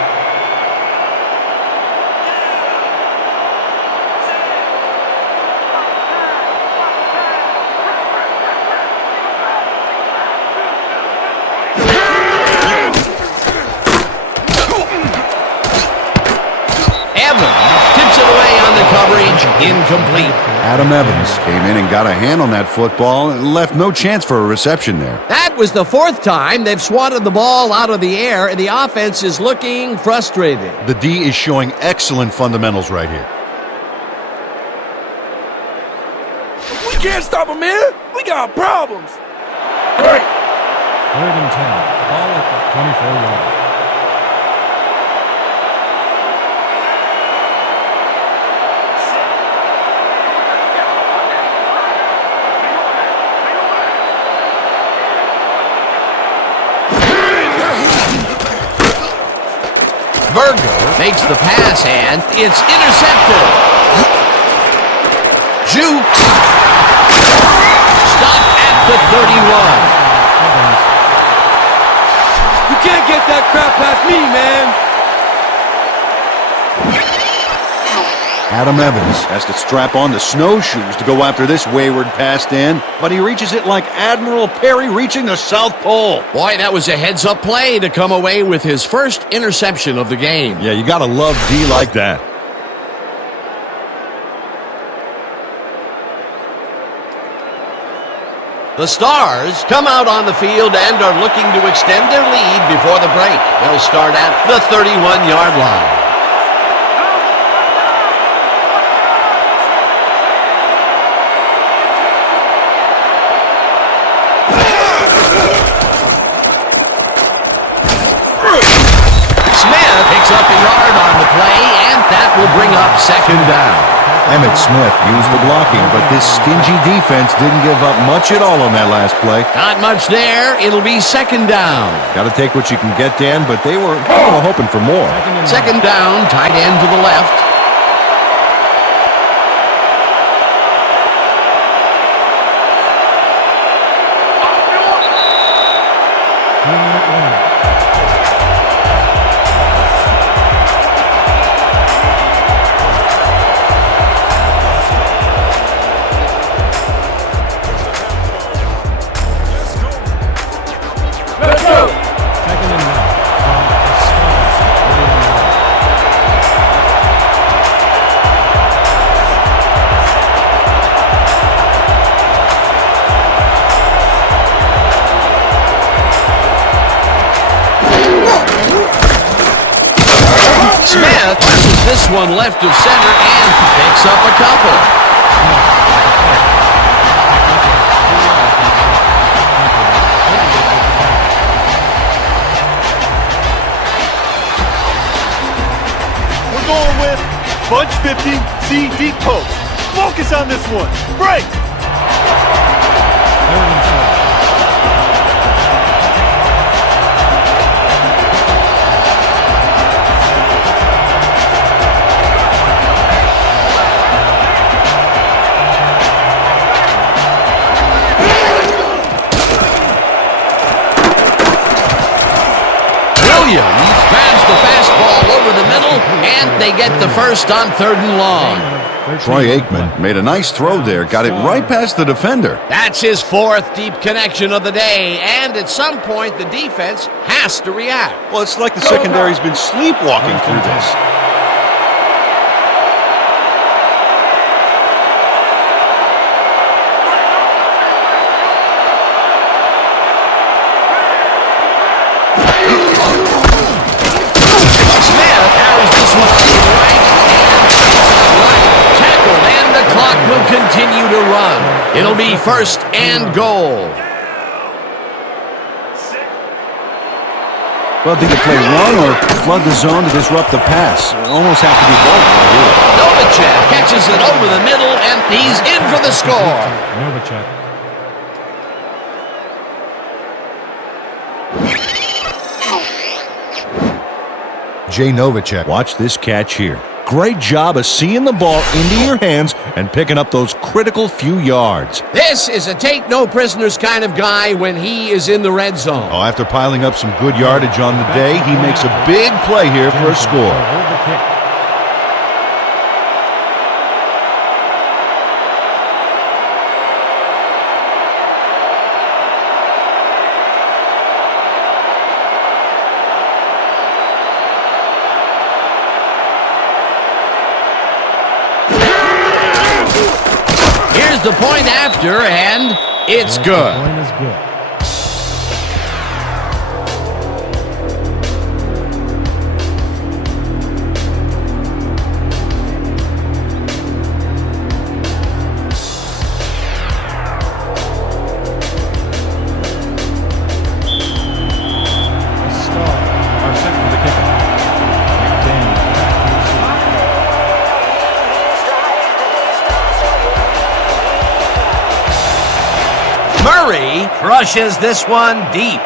Incomplete. Adam Evans came in and got a hand on that football and left no chance for a reception there. That was the fourth time they've swatted the ball out of the air, and the offense is looking frustrated. The D is showing excellent fundamentals right here. We can't stop him, man. We got problems. Third and 10. Ball at the 24 yards. Berger makes the pass, and it's intercepted. Jukes. Stop at the 31. You can't get that crap past me, man. Adam Evans has to strap on the snowshoes to go after this wayward pass, Dan, but he reaches it like Admiral Perry reaching the South Pole. Boy, that was a heads-up play to come away with his first interception of the game. Yeah, you got to love D like that. The Stars come out on the field and are looking to extend their lead before the break. They'll start at the 31-yard line. Smith picks up a yard on the play, and that will bring up second down. Emmitt Smith used the blocking, but this stingy defense didn't give up much at all on that last play. Not much there. It'll be second down. Got to take what you can get, Dan, but they were hoping for more. Second down, tight end to the left. Smith passes this one left of center and picks up a couple. We're going with bunch 50, C deep post. Focus on this one. Break. Williams grabs the fastball over the middle, and they get the first on 3rd and long. Troy Aikman made a nice throw there, got it right past the defender. That's his 4th deep connection of the day, and at some point the defense has to react. Well, it's like the secondary's been sleepwalking through this. Smith carries this one to the right, tackled, and the clock will continue to run. It'll be 1st and goal. Well, did you play run or flood the zone to disrupt the pass? Almost have to be both right here. Novacek catches it over the middle, and he's in for the score. Novacek. Jay Novacek. Watch this catch here. Great job of seeing the ball into your hands and picking up those critical few yards. This is a take-no-prisoners kind of guy when he is in the red zone. Oh, after piling up some good yardage on the day, he makes a big play here for a score. The point after, and it's good. The point is good. The Stars are set for the kickoff. Murray crushes this one deep.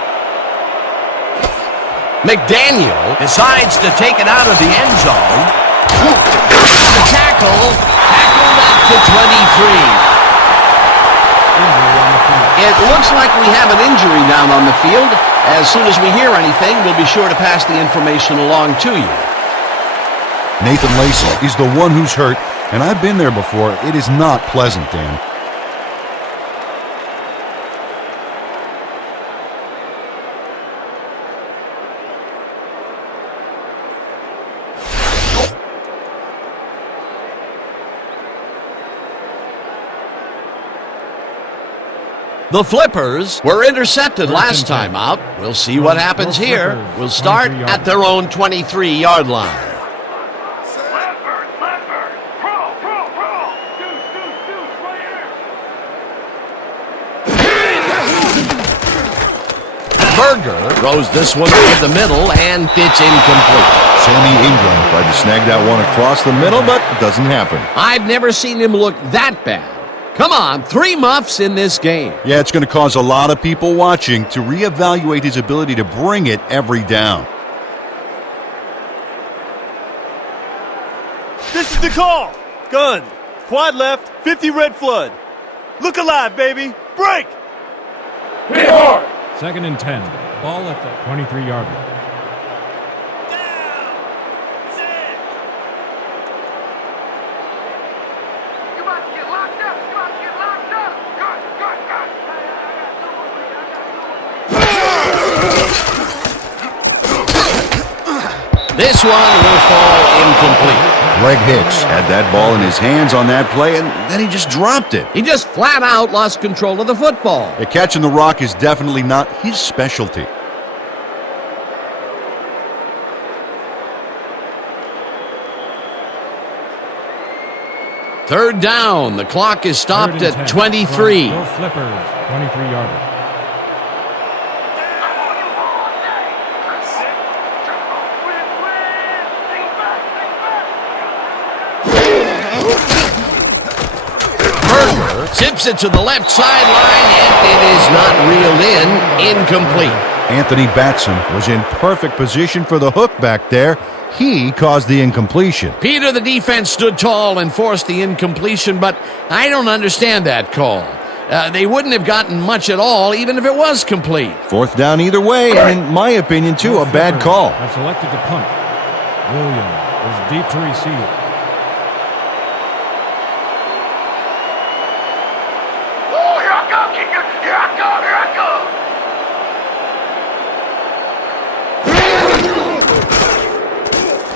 McDaniel decides to take it out of the end zone. The tackle, tackled at the 23. It looks like we have an injury down on the field. As soon as we hear anything, we'll be sure to pass the information along to you. Nathan Lacey is the one who's hurt, and I've been there before. It is not pleasant, Dan. The Flippers were intercepted last time out. We'll see what happens here. We'll start at their own 23-yard line. Berger throws this one to the middle, and it's incomplete. Sammy Ingram tried to snag that one across the middle, but it doesn't happen. I've never seen him look that bad. Come on, 3 muffs in this game. Yeah, it's going to cause a lot of people watching to reevaluate his ability to bring it every down. This is the call. Gun. Quad left, 50 red flood. Look alive, baby. Break. Hit hard. 2nd and 10. Ball at the 23-yard line. This one will fall incomplete. Greg Hicks had that ball in his hands on that play, and then he just dropped it. He just flat out lost control of the football. Yeah, catching the rock is definitely not his specialty. Third down. The clock is stopped at 10. 23. Go Flippers, 23-yarder. Tips it to the left sideline, and it is not reeled in. Incomplete. Anthony Batson was in perfect position for the hook back there. He caused the incompletion. Peter, the defense, stood tall and forced the incompletion, but I don't understand that call. They wouldn't have gotten much at all, even if it was complete. 4th down either way, and in my opinion, too, a bad call. Have selected to punt. Williams is deep to receive.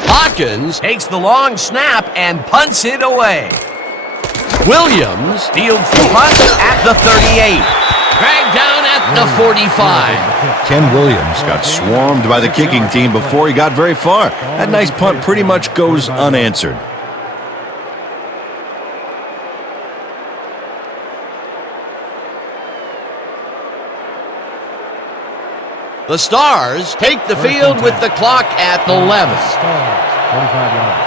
Hawkins takes the long snap and punts it away. Williams fields the punt at the 38. Dragged down at the 45. Ken Williams got swarmed by the kicking team before he got very far. That nice punt pretty much goes unanswered. The Stars take the field with the clock at 11. Stars, 45 yards.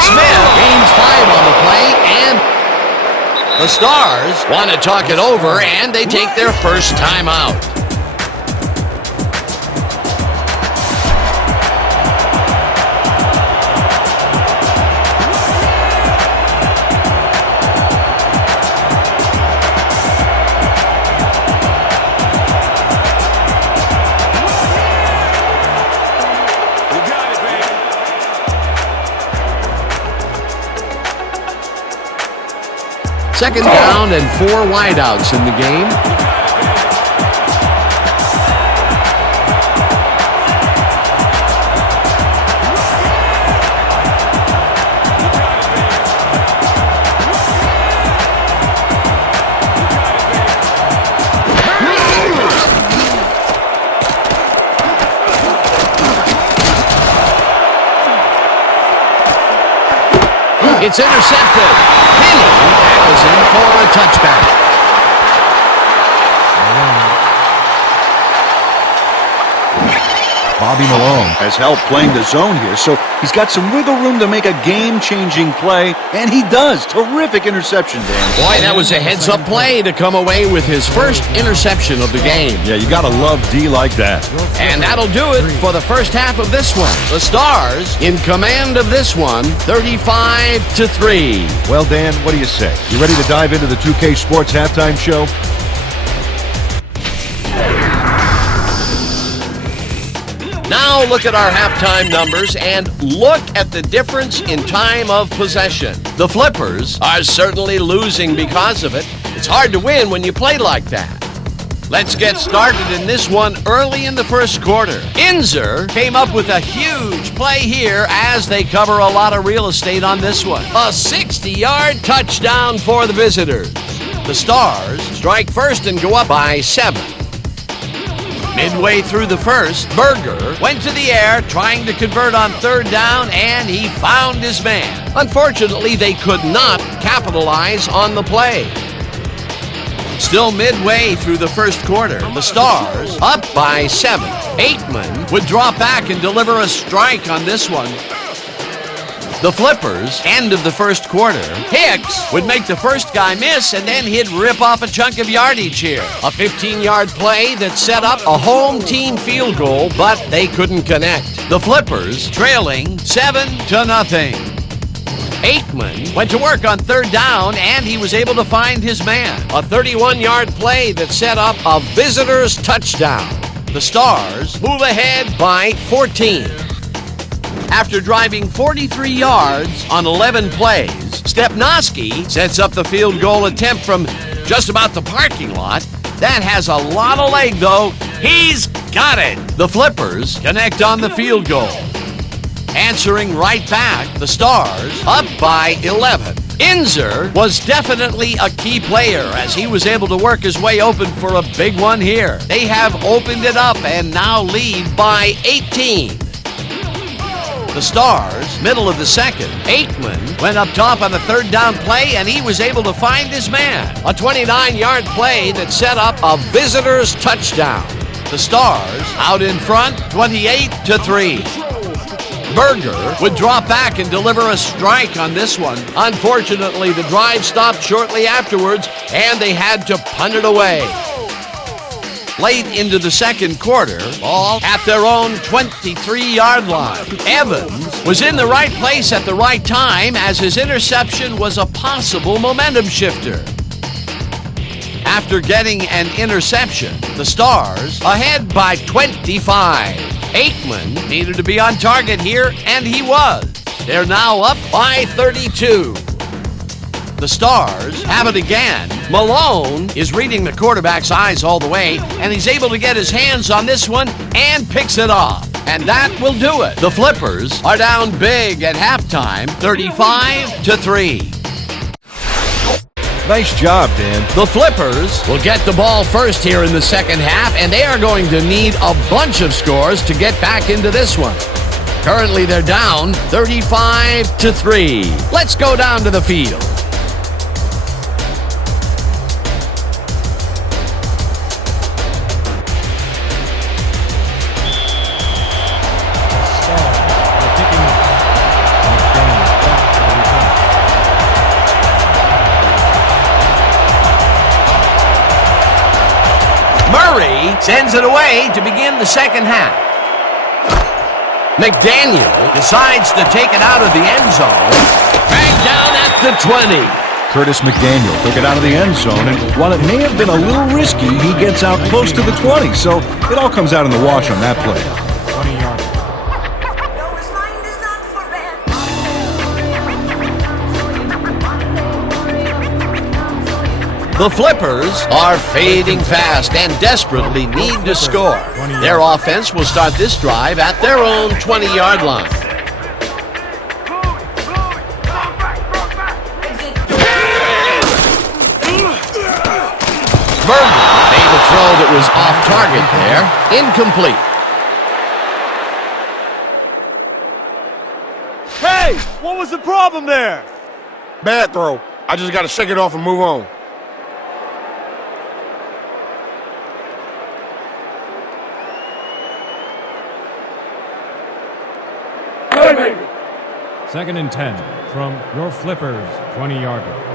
Smith gains 5 on the play, and the Stars want to talk it over, and they take their first time out. Second down and 4 wideouts in the game. It's intercepted. Penny tackles him for a touchback. Bobby Malone has helped playing the zone here, so he's got some wiggle room to make a game-changing play, and he does. Terrific interception, Dan. Boy, that was a heads-up play to come away with his first interception of the game. Yeah, you gotta love D like that. And that'll do it for the first half of this one. The Stars in command of this one, 35-3. Well, Dan, what do you say? You ready to dive into the 2K Sports halftime show? Now look at our halftime numbers and look at the difference in time of possession. The Flippers are certainly losing because of it. It's hard to win when you play like that. Let's get started in this one early in the first quarter. Inzer came up with a huge play here as they cover a lot of real estate on this one. A 60-yard touchdown for the visitors. The Stars strike first and go up by 7. Midway through the first, Berger went to the air trying to convert on third down, and he found his man. Unfortunately, they could not capitalize on the play. Still midway through the first quarter, the Stars up by 7. Aikman would drop back and deliver a strike on this one. The Flippers, end of the first quarter. Hicks would make the first guy miss, and then he'd rip off a chunk of yardage here. A 15-yard play that set up a home team field goal, but they couldn't connect. The Flippers trailing 7-0. Aikman went to work on third down, and he was able to find his man. A 31-yard play that set up a visitor's touchdown. The Stars move ahead by 14. After driving 43 yards on 11 plays, Stepnoski sets up the field goal attempt from just about the parking lot. That has a lot of leg, though. He's got it. The Flippers connect on the field goal. Answering right back, the Stars up by 11. Inzer was definitely a key player as he was able to work his way open for a big one here. They have opened it up and now lead by 18. The Stars, middle of the second, Aikman went up top on the third down play, and he was able to find his man. A 29-yard play that set up a visitor's touchdown. The Stars out in front, 28-3. Berger would drop back and deliver a strike on this one. Unfortunately, the drive stopped shortly afterwards, and they had to punt it away. Late into the second quarter, ball at their own 23-yard line. Evans was in the right place at the right time as his interception was a possible momentum shifter. After getting an interception, the Stars ahead by 25. Aikman needed to be on target here, and he was. They're now up by 32. The Stars have it again. Malone is reading the quarterback's eyes all the way, and he's able to get his hands on this one and picks it off. And that will do it. The Flippers are down big at halftime, 35-3. Nice job, Dan. The Flippers will get the ball first here in the second half, and they are going to need a bunch of scores to get back into this one. Currently, they're down 35-3. Let's go down to the field. Sends it away to begin the second half. McDaniel decides to take it out of the end zone. Dragged down at the 20. Curtis McDaniel took it out of the end zone, and while it may have been a little risky, he gets out close to the 20, so it all comes out in the wash on that play. 20 yards. The Flippers are fading fast and desperately need to score. Their offense will start this drive at their own 20-yard line. Berger made a throw that was off target there. Incomplete. Hey, what was the problem there? Bad throw. I just got to shake it off and move on. Second and 10 from your Flippers 20-yard line.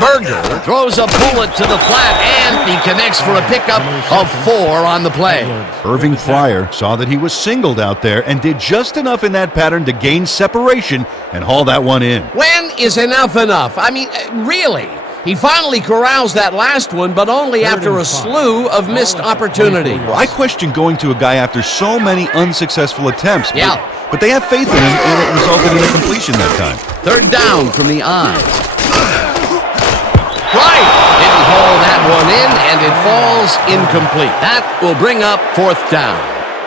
Berger throws a bullet to the flat, and he connects for a pickup of 4 on the play. Irving Fryer saw that he was singled out there and did just enough in that pattern to gain separation and haul that one in. When is enough enough? I mean, really? He finally corrals that last one, but only after a slew of missed opportunities. Well, I question going to a guy after so many unsuccessful attempts. Yeah. But they have faith in him, and it resulted in a completion that time. Third down from the eyes. Right. Didn't haul that one in, and it falls incomplete. That will bring up fourth down.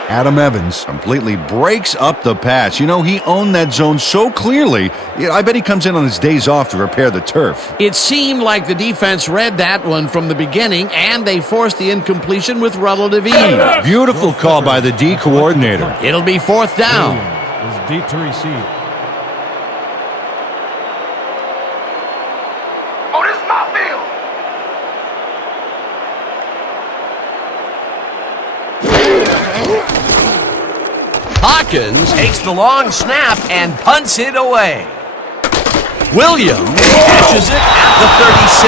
Adam Evans completely breaks up the pass. You know, he owned that zone so clearly. I bet he comes in on his days off to repair the turf. It seemed like the defense read that one from the beginning, and they forced the incompletion with relative ease. Beautiful call by the D coordinator. It'll be fourth down. Is deep to receive. Oh, this is my field. Hawkins takes the long snap and punts it away. Williams catches it at the 36.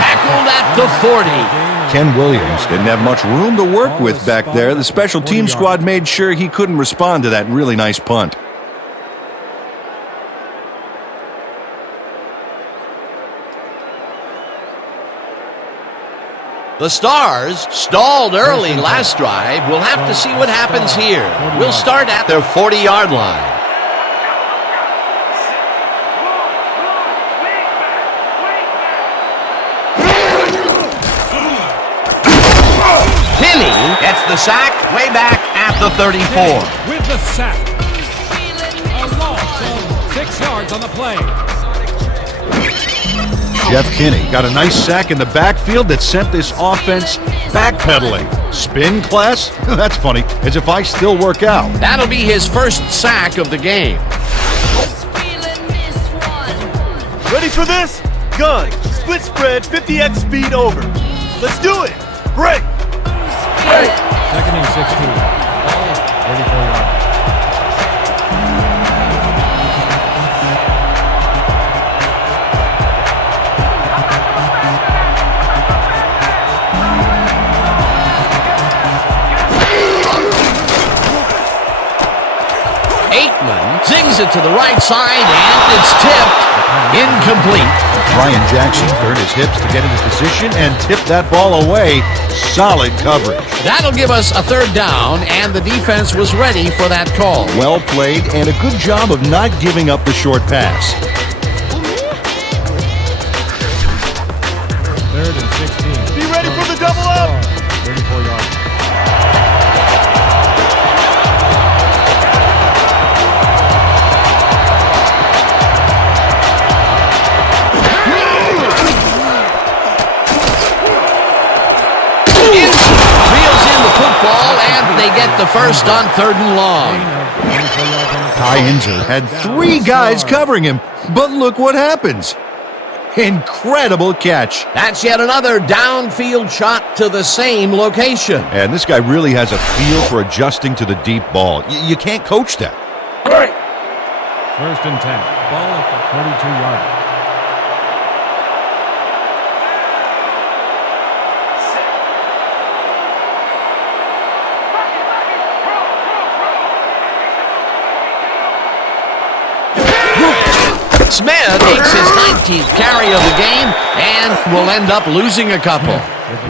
Tackled at the 40. Ken Williams didn't have much room to work with back there. The special team squad made sure he couldn't respond to that really nice punt. The Stars stalled early last drive. We'll have to see what happens here. We'll start at their 40-yard line. Finney gets the sack way back at the 34. With the sack. A loss of 6 yards on the play. Jeff Kinney got a nice sack in the backfield that sent this offense backpedaling. Spin class? That's funny, as if I still work out. That'll be his first sack of the game. Ready for this? Gun. Split spread, 50x speed over. Let's do it. Break. Second and 16. 34 yards. Zings it to the right side, and it's tipped. Incomplete. Ryan Jackson turned his hips to get into position and tipped that ball away. Solid coverage. That'll give us a third down, and the defense was ready for that call. Well played, and a good job of not giving up the short pass. Third and 16. Be ready for the double up. 34 yards. Football, and they get the first on third and long. Ty Inzer had 3 guys covering him, but look what happens. Incredible catch. That's yet another downfield shot to the same location. And this guy really has a feel for adjusting to the deep ball. You can't coach that. First and 10. Ball at the 32-yard line. Smith takes his 19th carry of the game and will end up losing a couple.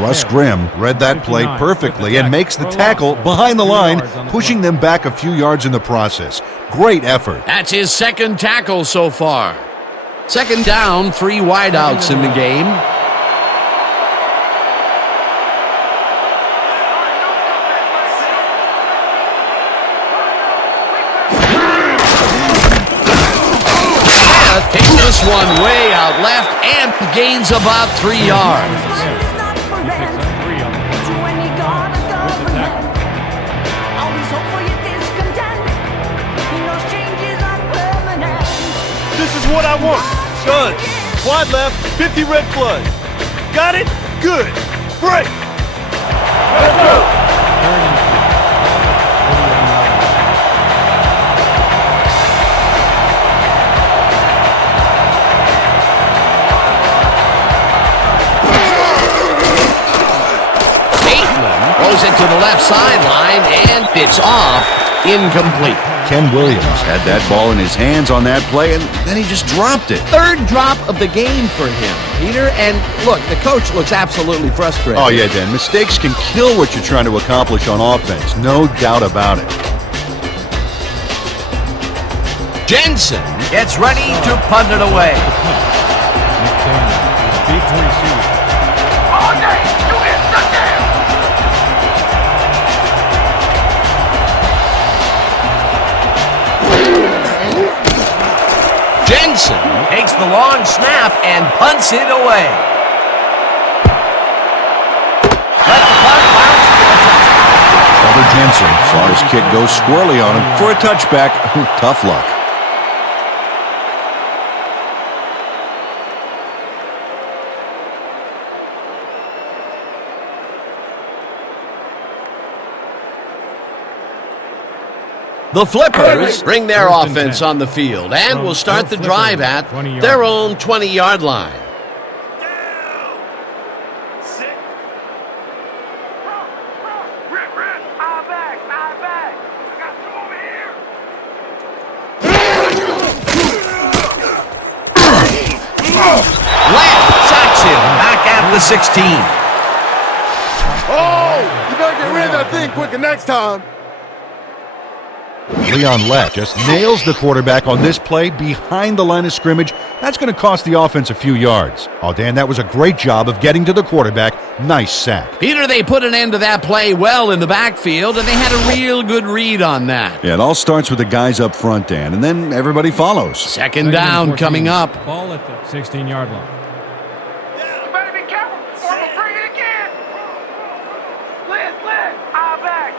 Russ Grimm read that play perfectly and makes the tackle behind the line, pushing them back a few yards in the process. Great effort. That's his second tackle so far. Second down, 3 wideouts in the game. Takes this one way out left and gains about 3 yards. This is what I want. Gun. Wide left, 50 red flood. Got it? Good. Break. Let's go. Throws it to the left sideline, and it's off. Incomplete. Ken Williams Had that ball in his hands on that play, and then he just dropped it. Third drop of the game for him, Peter. And look, the coach looks absolutely frustrated. Oh, yeah, Dan. Mistakes can kill what you're trying to accomplish on offense. No doubt about it. Jensen gets ready to punt it away. Deep to receive. Jensen takes the long snap and punts it away. Let the punt bounce for a touchback. Trevor Jensen saw his kick go squirrely on him for a touchback. Tough luck. The Flippers bring their offense on the field and will start the drive at their own 20-yard line. Lamb sacks him back at the 16. Oh, you better get rid of that thing quicker next time. Leon Lett just nails the quarterback on this play behind the line of scrimmage. That's going to cost the offense a few yards. Oh, Dan, that was a great job of getting to the quarterback. Nice sack. Peter, they put an end to that play well in the backfield, and they had a real good read on that. Yeah, it all starts with the guys up front, Dan, and then everybody follows. Second down coming up. Ball at the 16-yard line. You better be careful or we'll bring it again. Lid, eye back.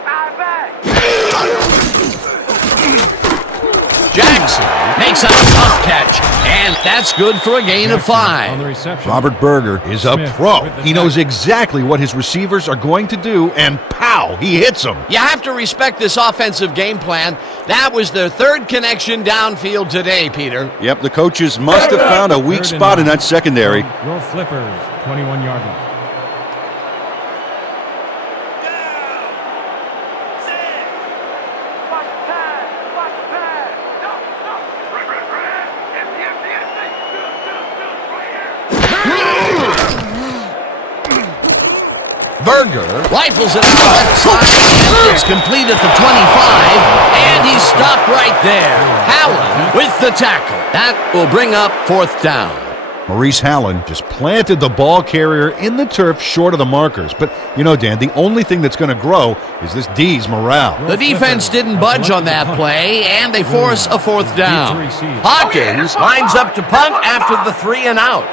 Jackson makes a tough catch, and that's good for a gain of 5. On the reception. Robert Berger is a Smith pro. with the He knows exactly what his receivers are going to do, and pow, he hits them. You have to respect this offensive game plan. That was their third connection downfield today, Peter. Yep, the coaches must have found a weak spot in that secondary. Your Flippers, 21-yard line. Berger rifles it out the left side, and it's complete at the 25, and he's stopped right there. Hallen with the tackle. That will bring up 4th down. Maurice Hallen just planted the ball carrier in the turf short of the markers. But, you know, Dan, the only thing that's going to grow is this D's morale. The defense didn't budge on that play, and they force a 4th down. Hawkins lines up to punt after the 3 and out.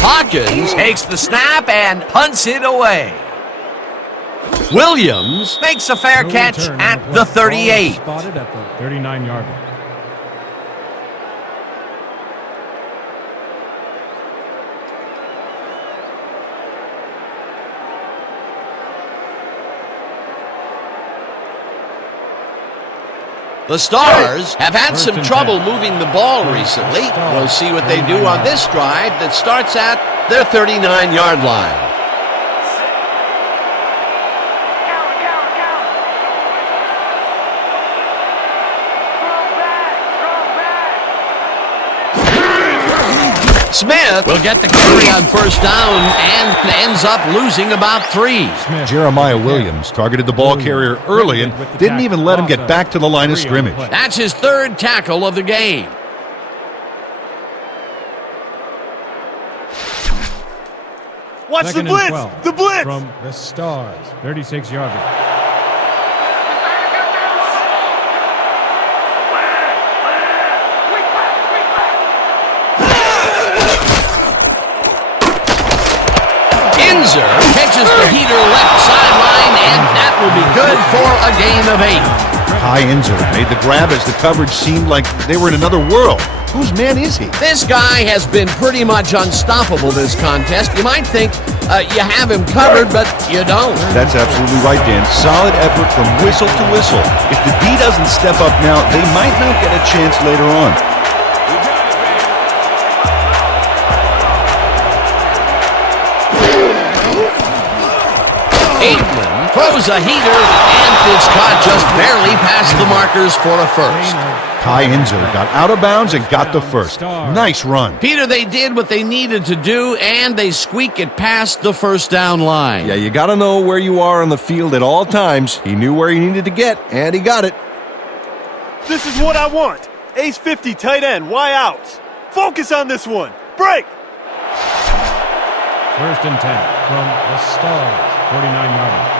Hawkins takes the snap and punts it away. Williams makes a fair catch at the 38. Spotted at the 39-yard line. The Stars have had some trouble moving the ball recently. We'll see what they do on this drive that starts at their 39-yard line. Smith will get the carry on 1st down and ends up losing about 3. Jeremiah Williams targeted the ball carrier early and didn't even let him get back to the line of scrimmage. That's his 3rd tackle of the game. Watch the blitz! The blitz! From the Stars, 36-yard line. Catches the heater left sideline, and that will be good for a gain of 8. Ty Inzer made the grab as the coverage seemed like they were in another world. Whose man is he? This guy has been pretty much unstoppable this contest. You might think you have him covered, but you don't. That's absolutely right, Dan. Solid effort from whistle to whistle. If the D doesn't step up now, they might not get a chance later on. throws a heater, and it's caught just barely past the markers for a first. Kai Enzo got out of bounds and got the first. Nice run. Peter, they did what they needed to do, and they squeak it past the first down line. Yeah, you got to know where you are on the field at all times. He knew where he needed to get, and he got it. This is what I want. Ace 50 tight end, Y outs. Focus on this one. Break. First and 10 from the Stars, 49-yard line.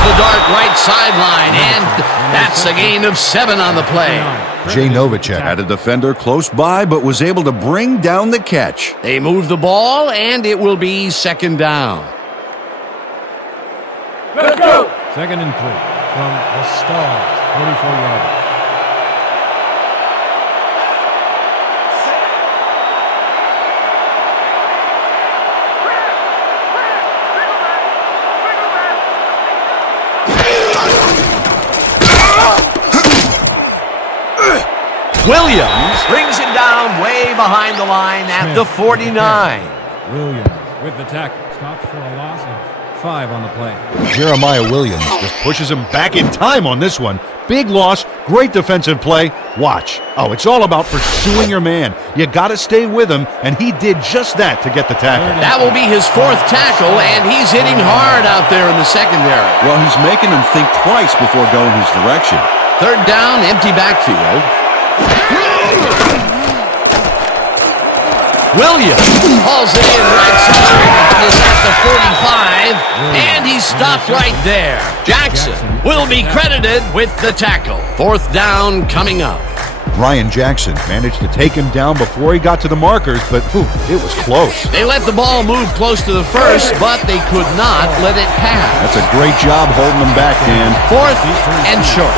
The dark right sideline, and that's a gain of 7 on the play. Jay Novacek Had a defender close by, but was able to bring down the catch. They move the ball, and it will be second down. Let's go! Second and 3 from the Stars, 44-yard line. Williams brings him down way behind the line at the 49. Williams with the tackle. Stops for a loss of 5 on the play. Jeremiah Williams just pushes him back in time on this one. Big loss, great defensive play. Watch. Oh, it's all about pursuing your man. You got to stay with him, and he did just that to get the tackle. That will be his 4th tackle, and he's hitting hard out there in the secondary. Well, he's making him think twice before going his direction. Third down, empty backfield. Williams hauls it in right center, is at the 45, and he's stopped right there. Jackson will be credited with the tackle. 4th down coming up. Ryan Jackson managed to take him down before he got to the markers, but it was close. They let the ball move close to the first, but they could not let it pass. That's a great job holding him back, Dan. 4th and short.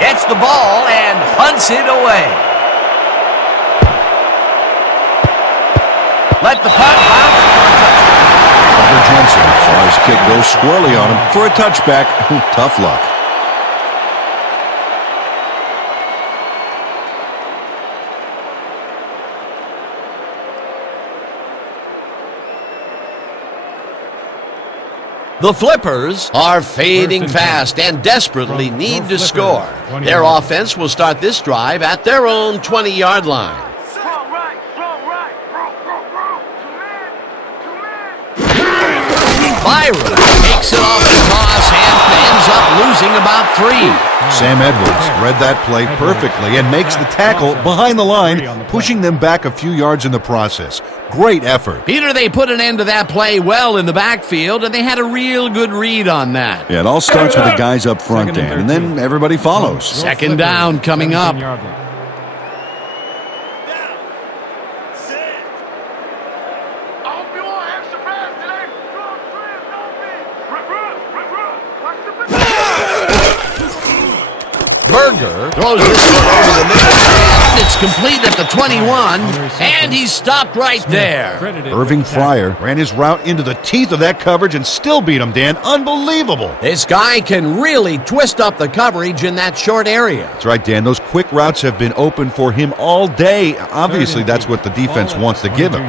Gets the ball and punts it away. Let the punt bounce for a touchback. Robert Jensen saw his kick go squirrely on him for a touchback. Tough luck. The Flippers are fading fast and desperately need to score. Their offense will start this drive at their own 20-yard line. Byron takes it off the toss and ends up losing about 3. Sam Edwards read that play perfectly and makes the tackle behind the line, pushing them back a few yards in the process. Great effort. Peter, they put an end to that play well in the backfield, and they had a real good read on that. Yeah, it all starts with the guys up front, Dan, and then everybody follows. Second down coming up. Berger throws this one over the middle. It's complete at the 21, and he's stopped right there. Irving Fryer ran his route into the teeth of that coverage and still beat him, Dan. Unbelievable. This guy can really twist up the coverage in that short area. That's right, Dan. Those quick routes have been open for him all day. Obviously, that's what the defense wants to give him.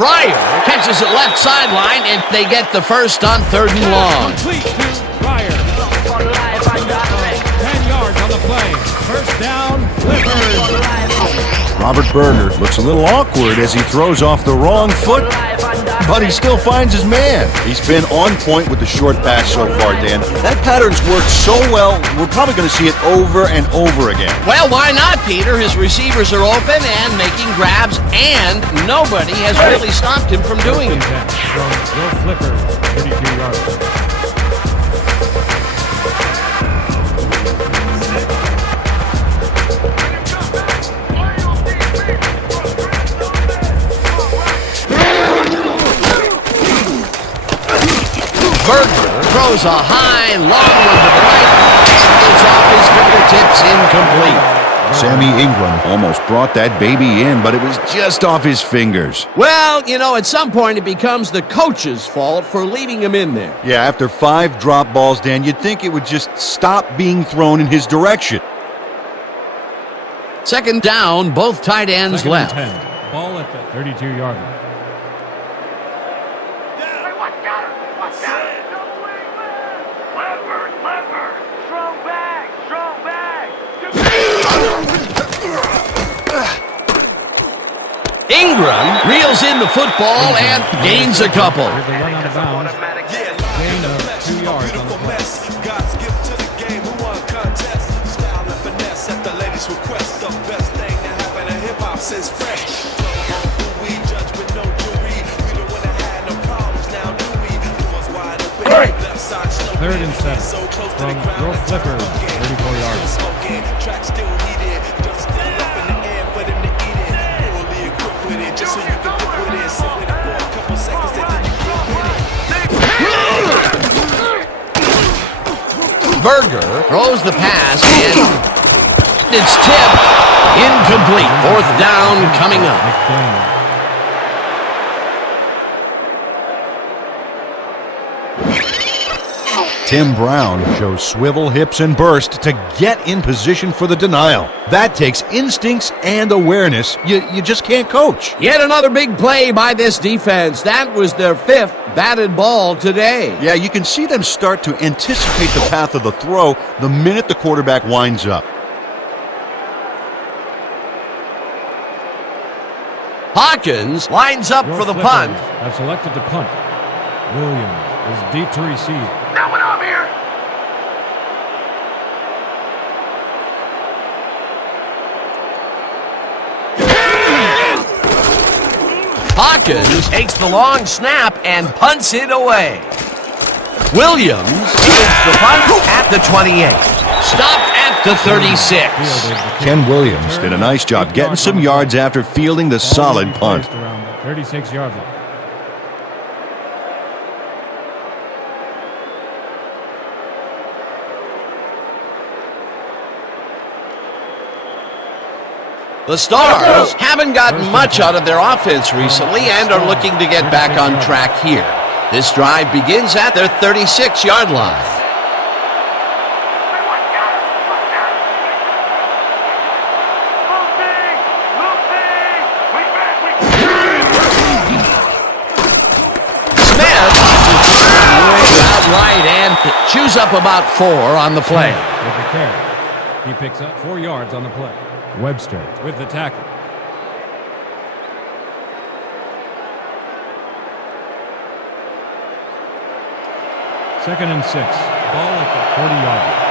Fryer catches it left sideline, and they get the first on 3rd and long. Complete to Fryer. 10 yards on the play. First down, Flippers. Robert Berger looks a little awkward as he throws off the wrong foot, but he still finds his man. He's been on point with the short pass so far, Dan. That pattern's worked so well, we're probably going to see it over and over again. Well, why not, Peter? His receivers are open and making grabs, and nobody has really stopped him from doing it. From Will Flipper, 32 yards. Berger throws a high, long one to the right. It's off his fingertips, incomplete. Sammy Ingram almost brought that baby in, but it was just off his fingers. Well, you know, at some point it becomes the coach's fault for leaving him in there. Yeah, after 5 drop balls, Dan, you'd think it would just stop being thrown in his direction. Second down, both tight ends Second left. and 10. Ball at the 32-yard line. Ingram reels in the football and gains a couple. With the run out of bounds, gain of 2 yards on the play. God's gift to the game, who won contest? Style and finesse at the ladies' request. The best thing that happened to hip-hop since fresh. Who we judge with no jury. We don't wanna have no problems now, do we? Doors wide open, left side snow. 3rd and 7 from Will Flipper, 34 yards. Smoking, track still heated, dust still up in the air for them to eat it. Fully equipped with it, just so you can dip with it. Sit with it for a couple seconds and then you get with it. Berger throws the pass and it's tipped. Incomplete. 4th down coming up. McDaniel. Tim Brown shows swivel, hips, and burst to get in position for the denial. That takes instincts and awareness you just can't coach. Yet another big play by this defense. That was their 5th batted ball today. Yeah, you can see them start to anticipate the path of the throw the minute the quarterback winds up. Hawkins lines up for the punt. Have selected to punt. Williams is deep to receive. Hawkins takes the long snap and punts it away. Williams fields the punt at the 28. Stopped at the 36. Ken Williams did a nice job getting some yards after fielding the solid punt. 36-yard line. The Stars haven't gotten much out of their offense recently and are looking to get back on track here. This drive begins at their 36-yard line. Smith out right and chews up about 4 on the play. With the carry. He picks up 4 yards on the play. Webster with the tackle. Second and 6. Ball at the 40-yard line.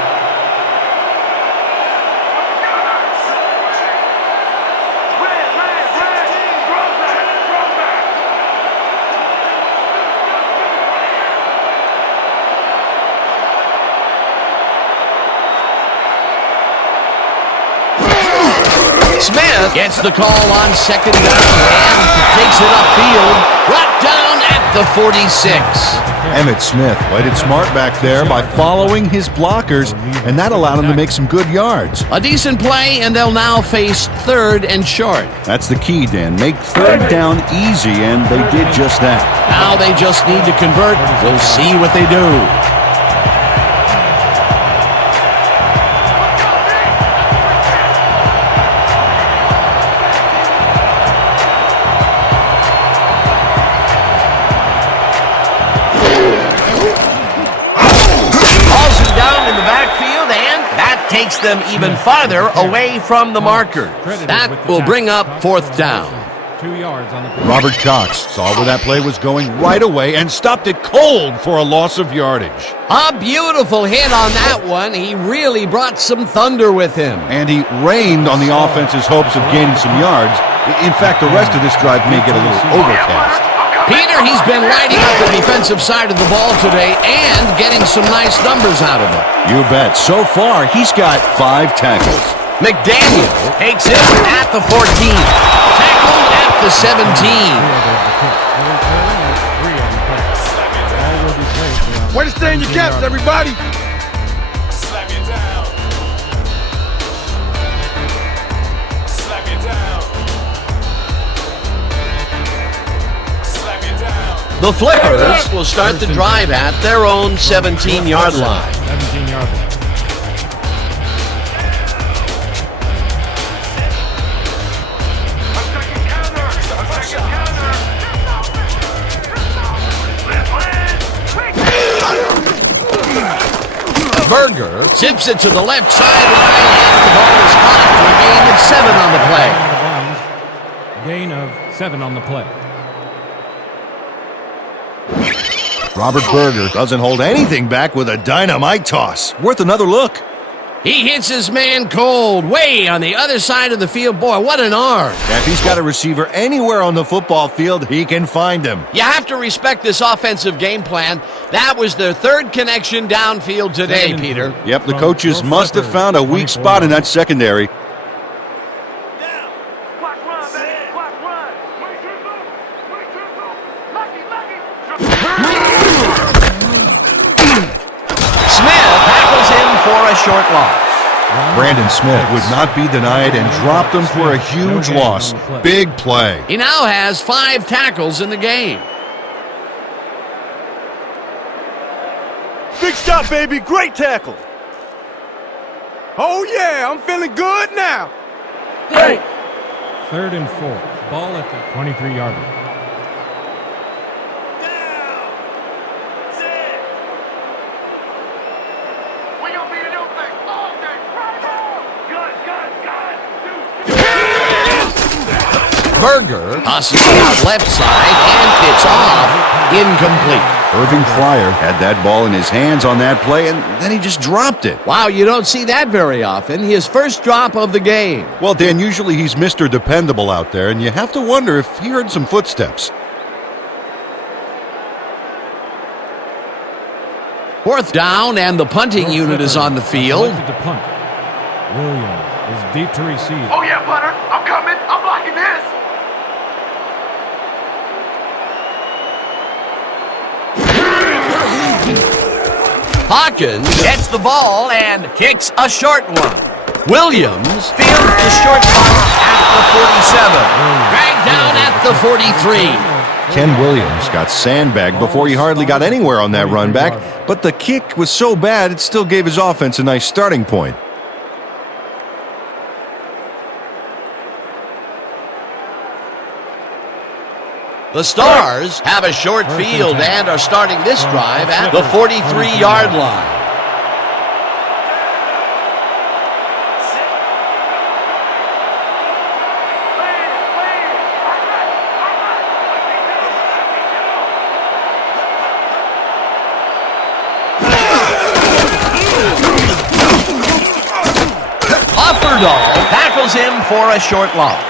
Smith gets the call on 2nd down and takes it upfield, brought down at the 46. Emmitt Smith played it smart back there by following his blockers, and that allowed him to make some good yards. A decent play, and they'll now face 3rd and short. That's the key, Dan. Make 3rd down easy, and they did just that. Now they just need to convert. We'll see what they do. Takes them even farther away from the marker. That will bring up 4th down. 2 yards on the play. Robert Cox saw where that play was going right away and stopped it cold for a loss of yardage. A beautiful hit on that one. He really brought some thunder with him. And he rained on the offense's hopes of gaining some yards. In fact, the rest of this drive may get a little overcast. Peter, he's been lighting up the defensive side of the ball today and getting some nice numbers out of it. You bet. So far, he's got 5 tackles. McDaniel takes it at the 14. Tackled at the 17. Way to stay in your caps, everybody. Slap you down. Slap you down. Slap you down. The Flippers will start the drive at their own 17-yard line. 17-yard line. Berger zips it to the left sideline, and the ball is caught for a gain of 7 on the play. Gain of 7 on the play. Robert Berger doesn't hold anything back with a dynamite toss. Worth another look. He hits his man cold, way on the other side of the field. Boy, what an arm. If he's got a receiver anywhere on the football field, he can find him. You have to respect this offensive game plan. That was their 3rd connection downfield today, Peter. Yep, the coaches must have found a weak spot in that secondary. For a short loss. Brandon Smith would not be denied and dropped him for a huge loss. Big play. He now has 5 tackles in the game. Big stop, baby. Great tackle. Oh, yeah, I'm feeling good now. Hey. 3rd and 4. Ball at the 23-yard line. Berger tosses it out left side, and it's off. Incomplete. Irving Pryor had that ball in his hands on that play, and then he just dropped it. Wow, you don't see that very often. His first drop of the game. Well, Dan, usually he's Mr. Dependable out there, and you have to wonder if he heard some footsteps. 4th down, and the punting unit is on the field. To punt. Williams is deep to receive. Oh, yeah, punter. I'm coming. I'm blocking this. Hawkins gets the ball and kicks a short one. Williams fields the short punt at the 47. Dragged down at the 43. Ken Williams got sandbagged before he hardly got anywhere on that run back, but the kick was so bad it still gave his offense a nice starting point. The Stars have a short field and are starting this drive at the 43-yard line. Offerdahl tackles him for a short loss.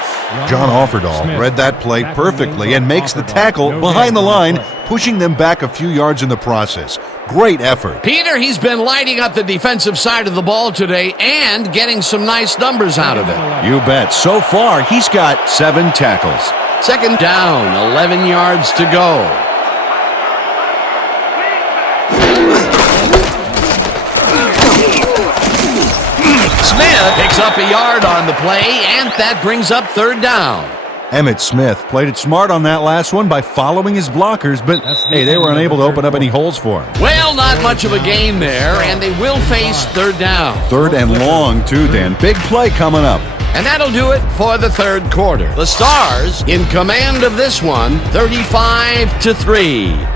John Offerdahl read that play perfectly and makes the tackle behind the line, pushing them back a few yards in the process. Great effort. Peter, he's been lighting up the defensive side of the ball today and getting some nice numbers out of it. You bet. So far, he's got 7 tackles. 2nd down, 11 yards to go. Smith picks up a yard on the play, and that brings up 3rd down. Emmitt Smith played it smart on that last one by following his blockers, but hey, they were unable to open up any holes for him. Well, not much of a gain there, and they will face 3rd down. 3rd and long, too, Dan. Big play coming up. And that'll do it for the 3rd quarter. The Stars in command of this one, 35-3.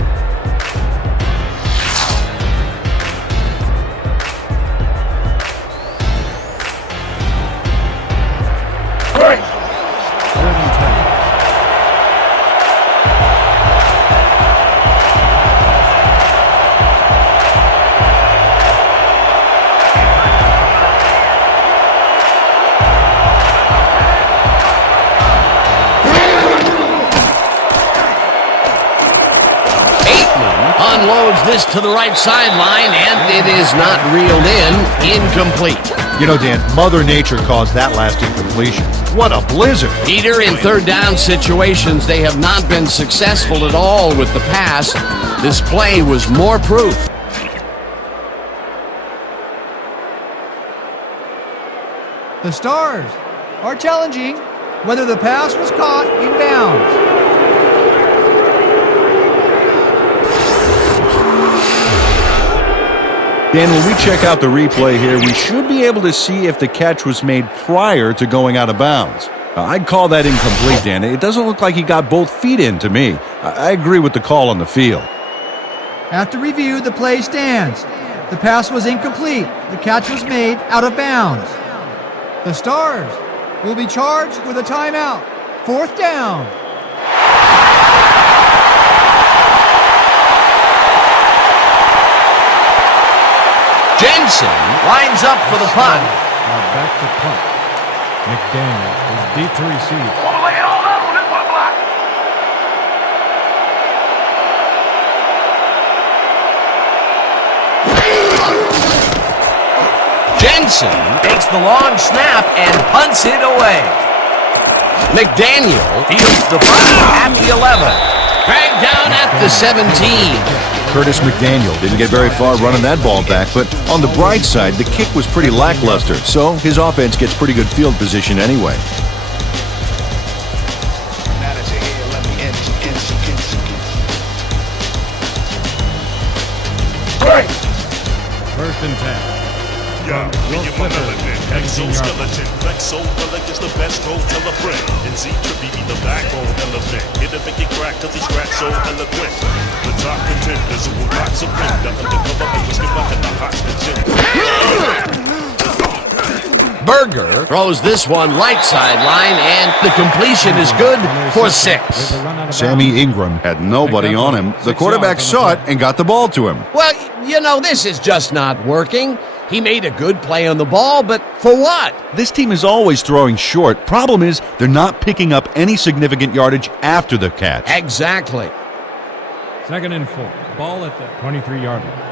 this to the right sideline, and it is not reeled in. Incomplete. You know, Dan, Mother Nature caused that last incompletion. What a blizzard. Peter, in third down situations, they have not been successful at all with the pass. This play was more proof. The Stars are challenging whether the pass was caught in bounds. Dan, when we check out the replay here, we should be able to see if the catch was made prior to going out of bounds. I'd call that incomplete, Dan. It doesn't look like he got both feet in to me. I agree with the call on the field. After review, the play stands. The pass was incomplete. The catch was made out of bounds. The Stars will be charged with a timeout. Fourth down. Jensen lines up for the punt. Now back to punt. McDaniel is deep to receive. Jensen takes the long snap and punts it away. McDaniel fields the punt at the 11. Dragged down at the 17. Curtis McDaniel didn't get very far running that ball back, but on the bright side, the kick was pretty lackluster, so his offense gets pretty good field position anyway. First and 10. Exoskeleton, Flexo-Relic is the best hotel of friend. And Z-Trippy be the backbone element. It'll make it crack till he's cracked so eloquent. The top contenders who will not surrender. Undercover members give up at the hostage. Berger throws this one right sideline, and the completion is good for 6. Sammy Ingram had nobody on him. The quarterback saw it and got the ball to him. Well, you know, this is just not working. He made a good play on the ball, but for what? This team is always throwing short. Problem is, they're not picking up any significant yardage after the catch. Exactly. Second and 4. Ball at the 23-yard line.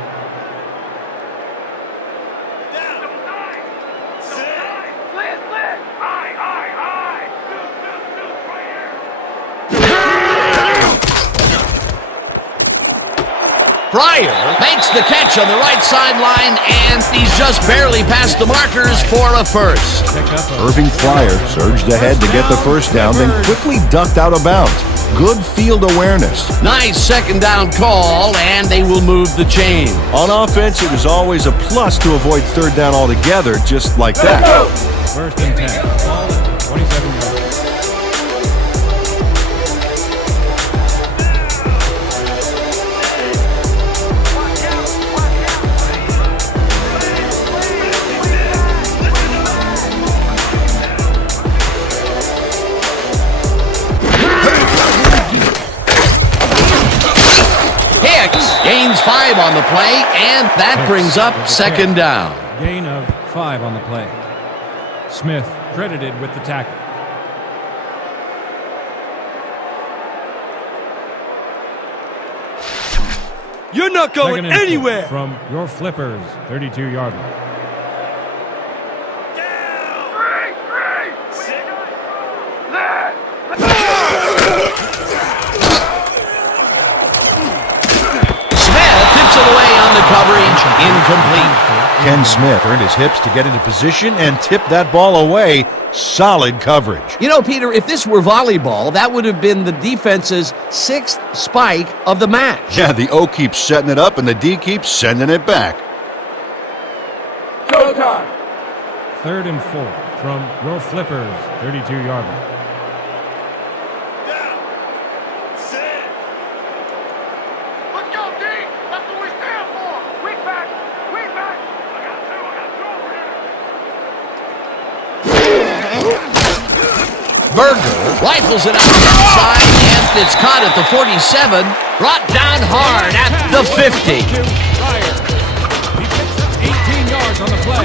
Pryor makes the catch on the right sideline, and he's just barely past the markers for a first. Irving Pryor surged ahead to get the first down, then quickly ducked out of bounds. Good field awareness. Nice second down call, and they will move the chain. On offense, it was always a plus to avoid third down altogether, just like that. First and 10. Ball at the 27-yard line. Gains 5 on the play, and that brings up second down. Gain of 5 on the play. Smith credited with the tackle. You're not going anywhere. From your Flippers, 32-yard line. Coverage incomplete. Ken Smith earned his hips to get into position and tip that ball away. Solid coverage. You know, Peter, if this were volleyball, that would have been the defense's 6th spike of the match. Yeah, the O keeps setting it up and the D keeps sending it back. Showtime. Third and 4 from your Flippers, 32-yard line. Berger rifles it out the outside, and it's caught at the 47, brought down hard at the 50. He picks up 18 yards on the play.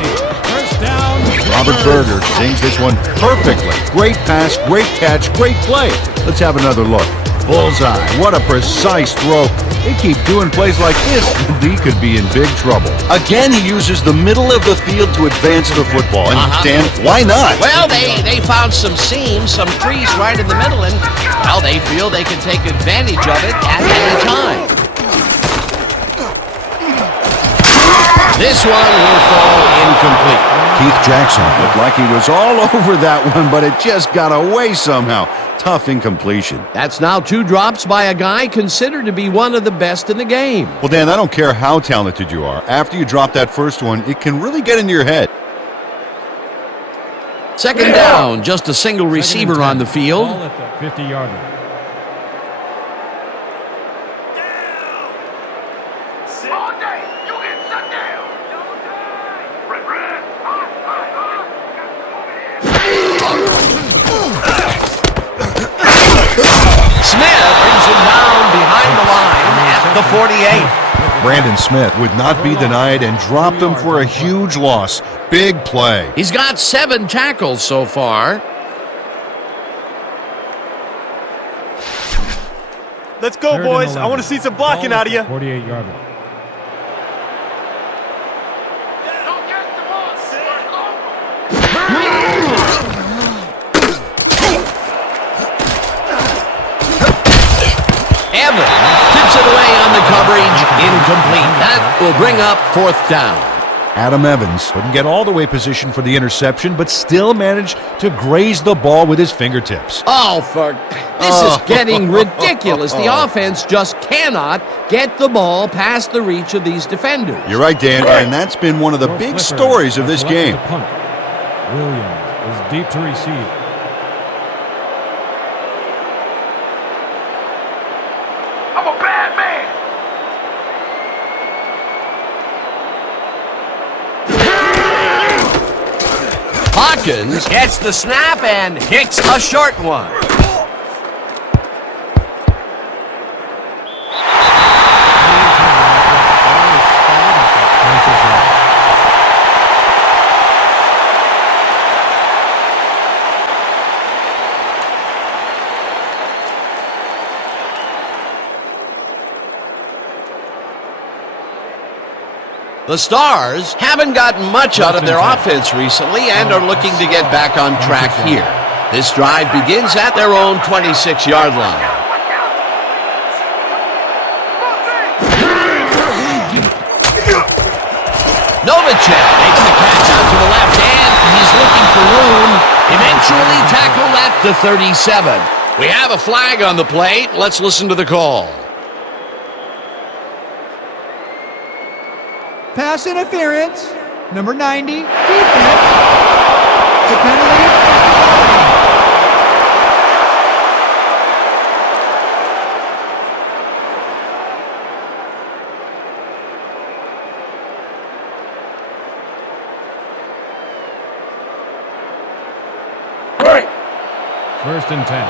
First down. Robert Berger sings this one perfectly. Great pass, great catch, great play. Let's have another look. Bullseye. What a precise throw. They keep doing plays like this, the D could be in big trouble. Again, he uses the middle of the field to advance the football. And Dan, why not? Well, they found some seams, some trees right in the middle, and, well, they feel they can take advantage of it at any time. This one will fall incomplete. Keith Jackson looked like he was all over that one, but it just got away somehow. Tough incompletion. That's now 2 drops by a guy considered to be one of the best in the game. Well, Dan, I don't care how talented you are. After you drop that first one, it can really get into your head. Second down, just a single receiver on the field. Ball at the 50-yard line. Smith brings him down behind the line at the 48. Brandon Smith would not be denied and dropped him for a huge loss. Big play. He's got 7 tackles so far. Let's go, boys. I want to see some blocking out of you. 48-yard line. Tips it away on the coverage, incomplete. That will bring up 4th down. Adam Evans couldn't get all the way positioned for the interception, but still managed to graze the ball with his fingertips. This is getting ridiculous. The offense just cannot get the ball past the reach of these defenders. You're right, Dan, and that's been one of the big stories of this game. Williams is deep to receive. Hawkins gets the snap and hits a short one. The Stars haven't gotten much out of their offense recently and are looking to get back on track here. This drive begins at their own 26-yard line. Novacek makes the catch out to the left, and he's looking for room. Eventually tackled at the 37. We have a flag on the plate. Let's listen to the call. Pass interference, number 90, defense. The penalty is declined. First and 10.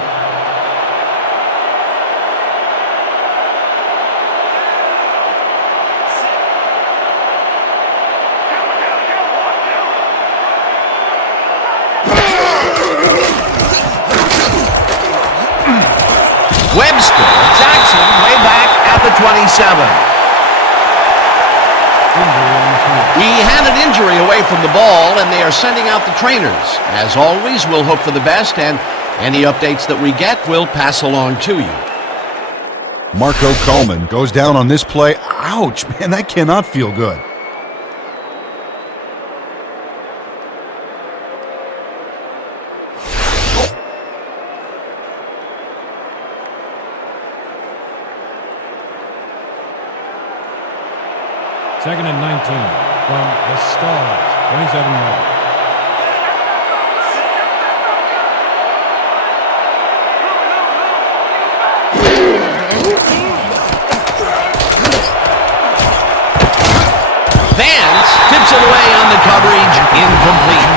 Webster, Jackson, way back at the 27. We had an injury away from the ball, and they are sending out the trainers. As always, we'll hope for the best, and any updates that we get, we'll pass along to you. Marco Coleman goes down on this play. Ouch, man, that cannot feel good. Second and 19 from the Stars, 27 yards. Vance tips it away on the coverage, incomplete.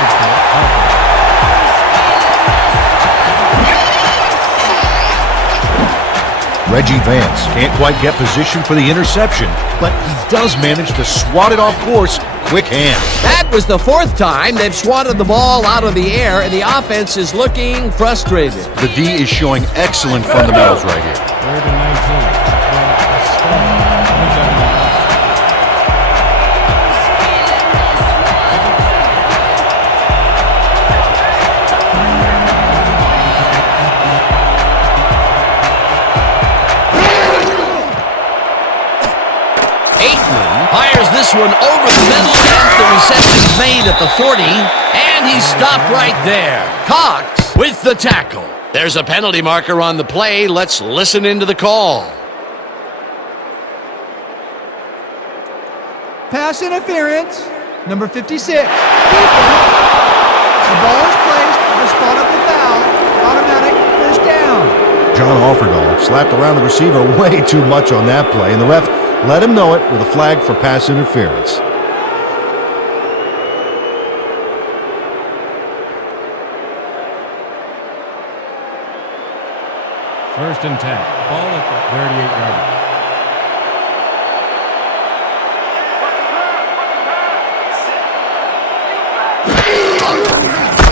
Reggie Vance can't quite get position for the interception, but he does manage to swat it off course. Quick hand. That was the 4th time they've swatted the ball out of the air, and the offense is looking frustrated. The D is showing excellent fundamentals right here. Third and 19 from the Star. 27 yards. Fires this one over the middle, and the reception's made at the 40, and he stopped right there. Cox with the tackle. There's a penalty marker on the play. Let's listen into the call. Pass interference, number 56. Defense. The ball is placed at the spot of the foul. Automatic first down. John Offerdahl slapped around the receiver way too much on that play, and the ref let him know it with a flag for pass interference. First and 10. Ball at the 38-yard line.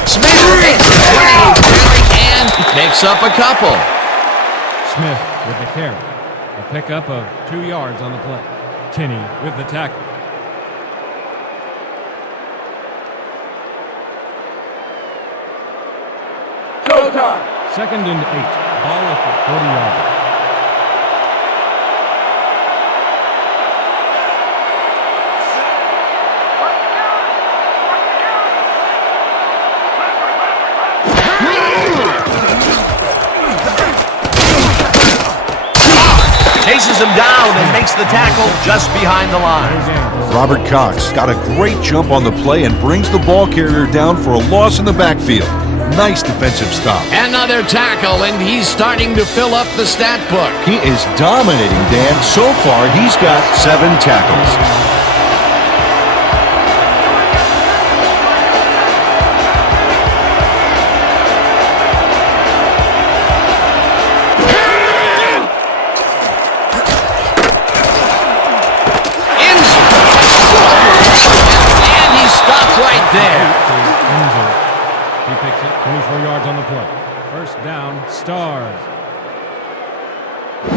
Smith hits the 28 and picks up a couple. Smith with the carry. A pickup of 2 yards on the play. Kinney with the tackle. Showtime. Second and 8. Ball at the 40-yard line. Chases him down and makes the tackle just behind the line. Robert Cox got a great jump on the play and brings the ball carrier down for a loss in the backfield. Nice defensive stop. Another tackle, and he's starting to fill up the stat book. He is dominating, Dan. So far, he's got 7 tackles. There. He picks up 24 yards on the play. First down, Stars.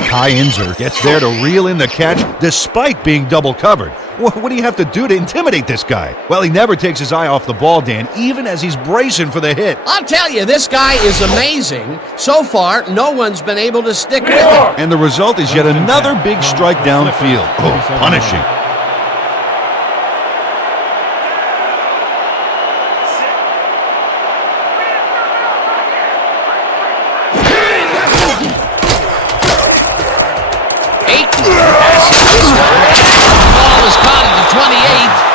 Kai Inzer gets there to reel in the catch despite being double covered. What do you have to do to intimidate this guy? Well, he never takes his eye off the ball, Dan, even as he's bracing for the hit. I'll tell you, this guy is amazing. So far, no one's been able to stick with him. And the result is yet another big strike downfield. Oh, punishing.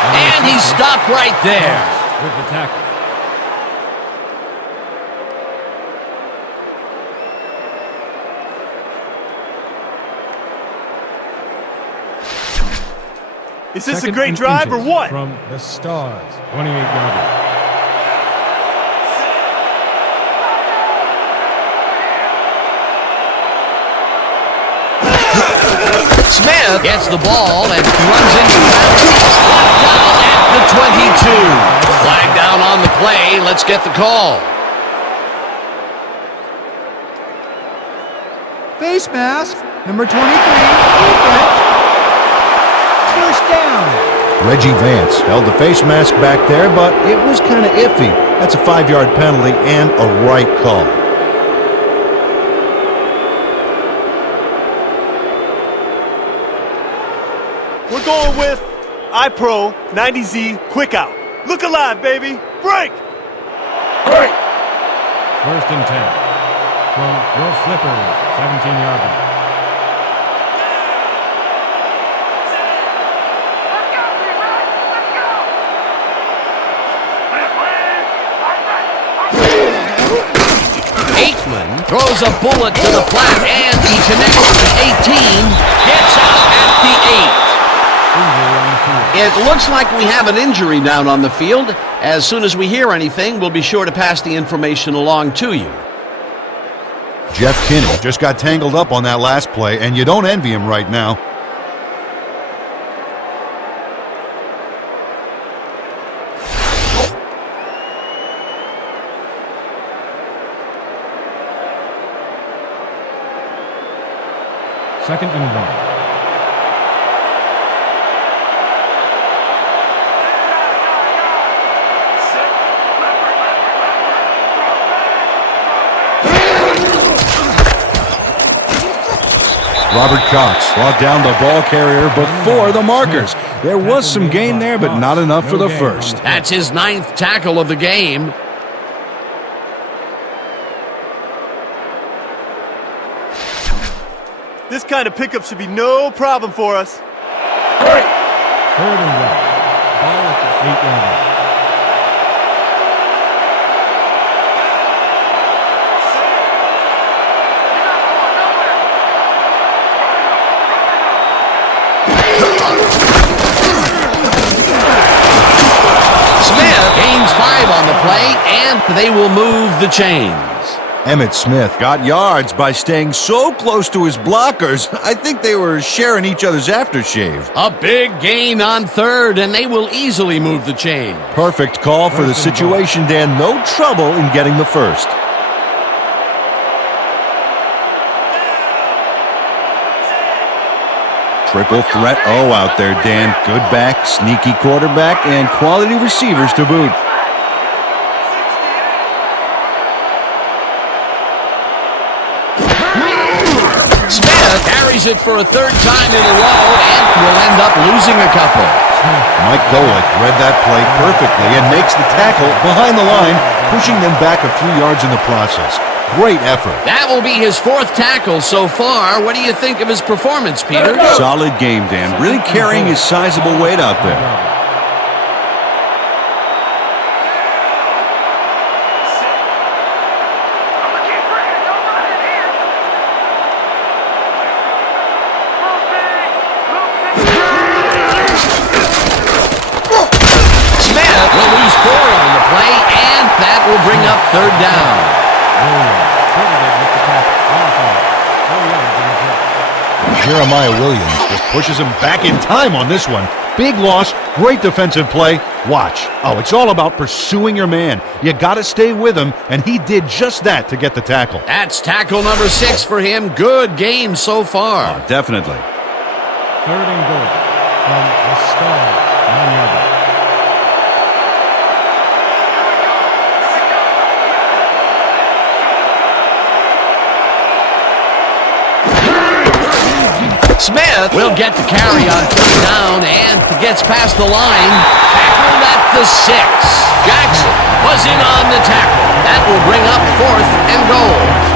And he stopped right there. With the tackle. Is this a great drive or what? From the Stars, 28-yard line. Smith gets the ball and runs into bounds. Down at the 22. Flag down on the play. Let's get the call. Face mask, number 23. Defense. First down. Reggie Vance held the face mask back there, but it was kind of iffy. That's a 5-yard penalty and a right call. We're going with iPro 90Z Quick Out. Look alive, baby. Break! Break! First and 10 from your Flippers, 17-yard line. Aikman throws a bullet to the flat, and he connects to 18, gets out at the 8. It looks like we have an injury down on the field. As soon as we hear anything, we'll be sure to pass the information along to you. Jeff Kinney just got tangled up on that last play, and you don't envy him right now. 2nd and 1. Robert Cox brought down the ball carrier before the markers. There was some gain there, but not enough for the first. That's his 9th tackle of the game. This kind of pickup should be no problem for us. 3rd and 1. Ball at the 8-yard line. Smith gains 5 on the play, and they will move the chains. Emmitt Smith got yards by staying so close to his blockers. I think they were sharing each other's aftershave. A big gain on 3rd, and they will easily move the chain. Perfect call for the situation, Dan. No trouble in getting the first. Triple threat out there, Dan. Good back, sneaky quarterback, and quality receivers to boot. Smith carries it for a 3rd time in a row and will end up losing a couple. Mike Golick read that play perfectly and makes the tackle behind the line, pushing them back a few yards in the process. Great effort. That will be his 4th tackle so far. What do you think of his performance, Peter? Solid game, Dan. Really carrying his sizable weight out there. Smith will lose 4 on the play, and that will bring up 3rd down. Jeremiah Williams just pushes him back in time on this one. Big loss, great defensive play. Watch. Oh, it's all about pursuing your man. You got to stay with him, and he did just that to get the tackle. That's tackle number 6 for him. Good game so far. Oh, definitely. 3rd and goal from the star, 9-yard line. Smith will get the carry on 3rd down and gets past the line. Tackled at the 6. Jackson was in on the tackle. That will bring up 4th and goal.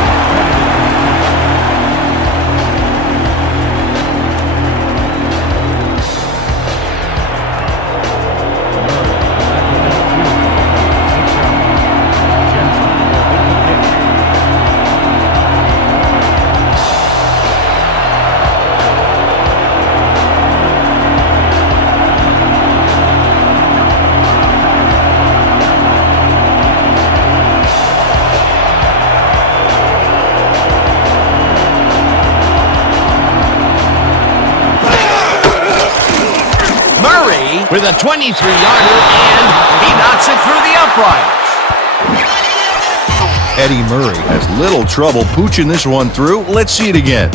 With a 23-yarder, and he knocks it through the uprights. Eddie Murray has little trouble pooching this one through. Let's see it again.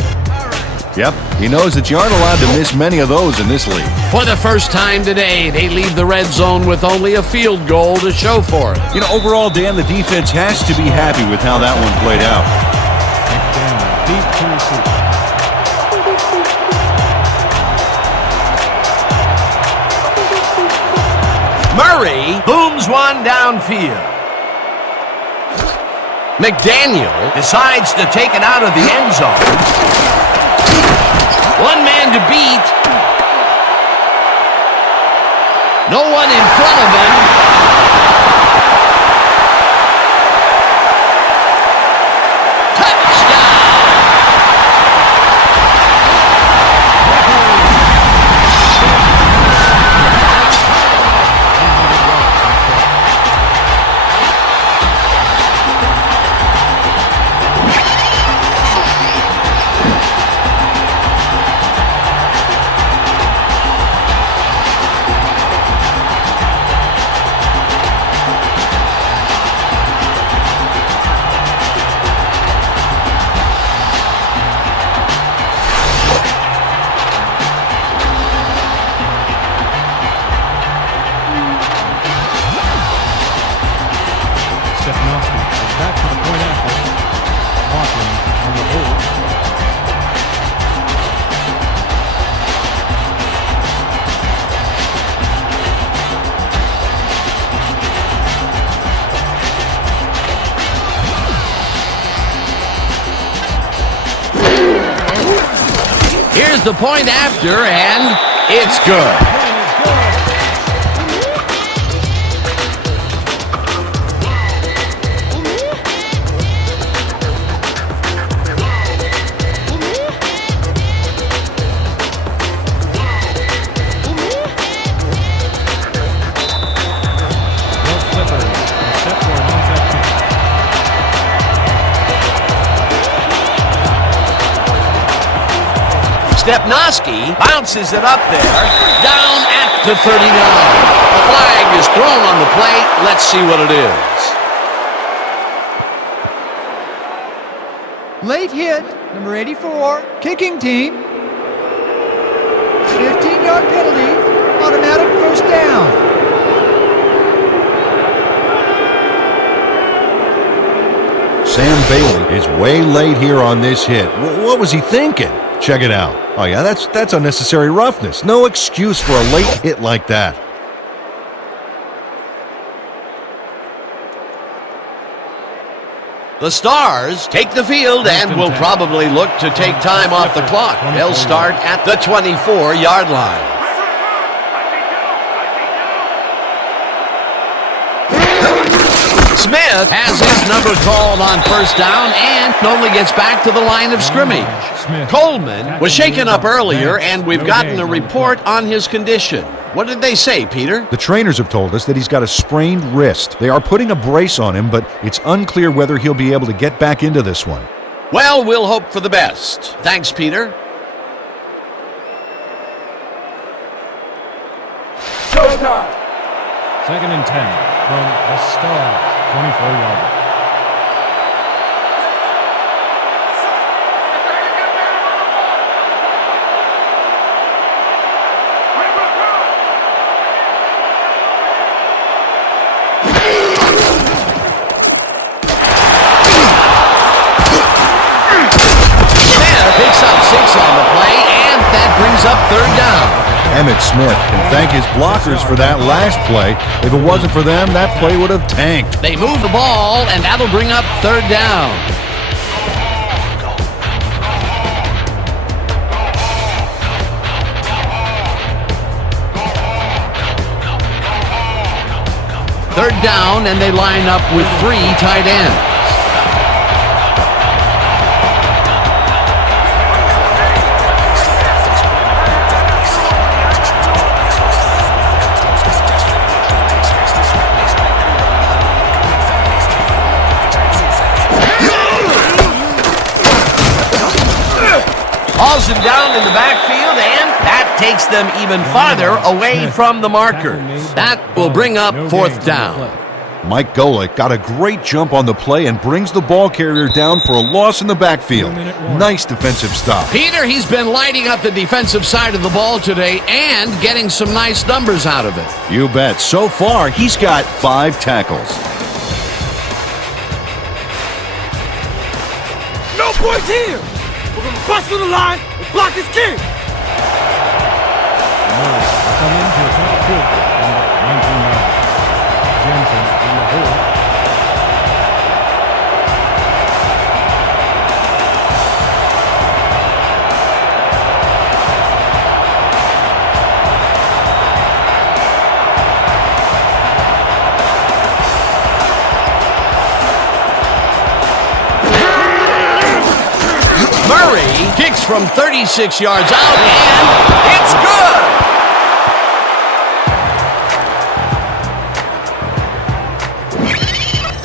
Yep, he knows that you aren't allowed to miss many of those in this league. For the first time today, they leave the red zone with only a field goal to show for it. You know, overall, Dan, the defense has to be happy with how that one played out. Deep to receive. Murray booms one downfield. McDaniel decides to take it out of the end zone. One man to beat. No one in front of him. back to the point after. Walking on the hold. Here's the point after, and it's good. Stepnoski bounces it up there, down at the 39. A flag is thrown on the plate. Let's see what it is. Late hit, number 84, kicking team. 15-yard penalty, automatic first down. Sam Bailey is way late here on this hit. What was he thinking? Check it out. Oh, yeah, that's unnecessary roughness. No excuse for a late hit like that. The Stars take the field and will probably look to take time off the clock. They'll start at the 24-yard line. Smith has his number called on first down and only gets back to the line of scrimmage. Coleman was shaken up earlier, and we've gotten a report on his condition. What did they say, Peter? The trainers have told us that he's got a sprained wrist. They are putting a brace on him, but it's unclear whether he'll be able to get back into this one. Well, we'll hope for the best. Thanks, Peter. Showtime. 2nd and 10 from the Stars. 24-yard. Picks up 6 on the play, and that brings up 3rd down. Emmitt Smith can thank his blockers for that last play. If it wasn't for them, that play would have tanked. They move the ball, and that'll bring up 3rd down. Third down, and they line up with 3 tight ends. Him down in the backfield, and that takes them even farther away from the markers. That will bring up 4th down. Mike Golick got a great jump on the play and brings the ball carrier down for a loss in the backfield. Nice defensive stop. Peter, he's been lighting up the defensive side of the ball today and getting some nice numbers out of it. You bet. So far, he's got 5 tackles. No points here. We're going to bust through the line and block his kick. Come into a top field goal from 19 yards. Jensen in the hole. Murray kicks from 36 yards out, and it's good!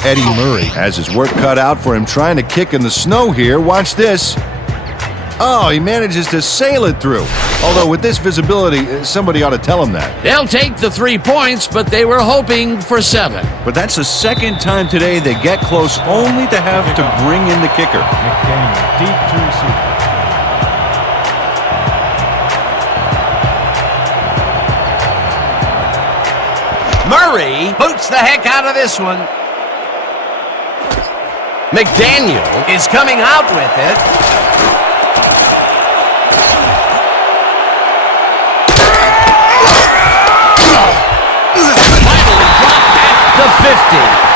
Eddie Murray has his work cut out for him trying to kick in the snow here. Watch this. Oh, he manages to sail it through. Although with this visibility, somebody ought to tell him that. They'll take the 3 points, but they were hoping for 7. But that's the second time today they get close only to have to bring in the kicker. McDaniel deep to receive. Murray boots the heck out of this one. McDaniel is coming out with it. Finally dropped at the 50.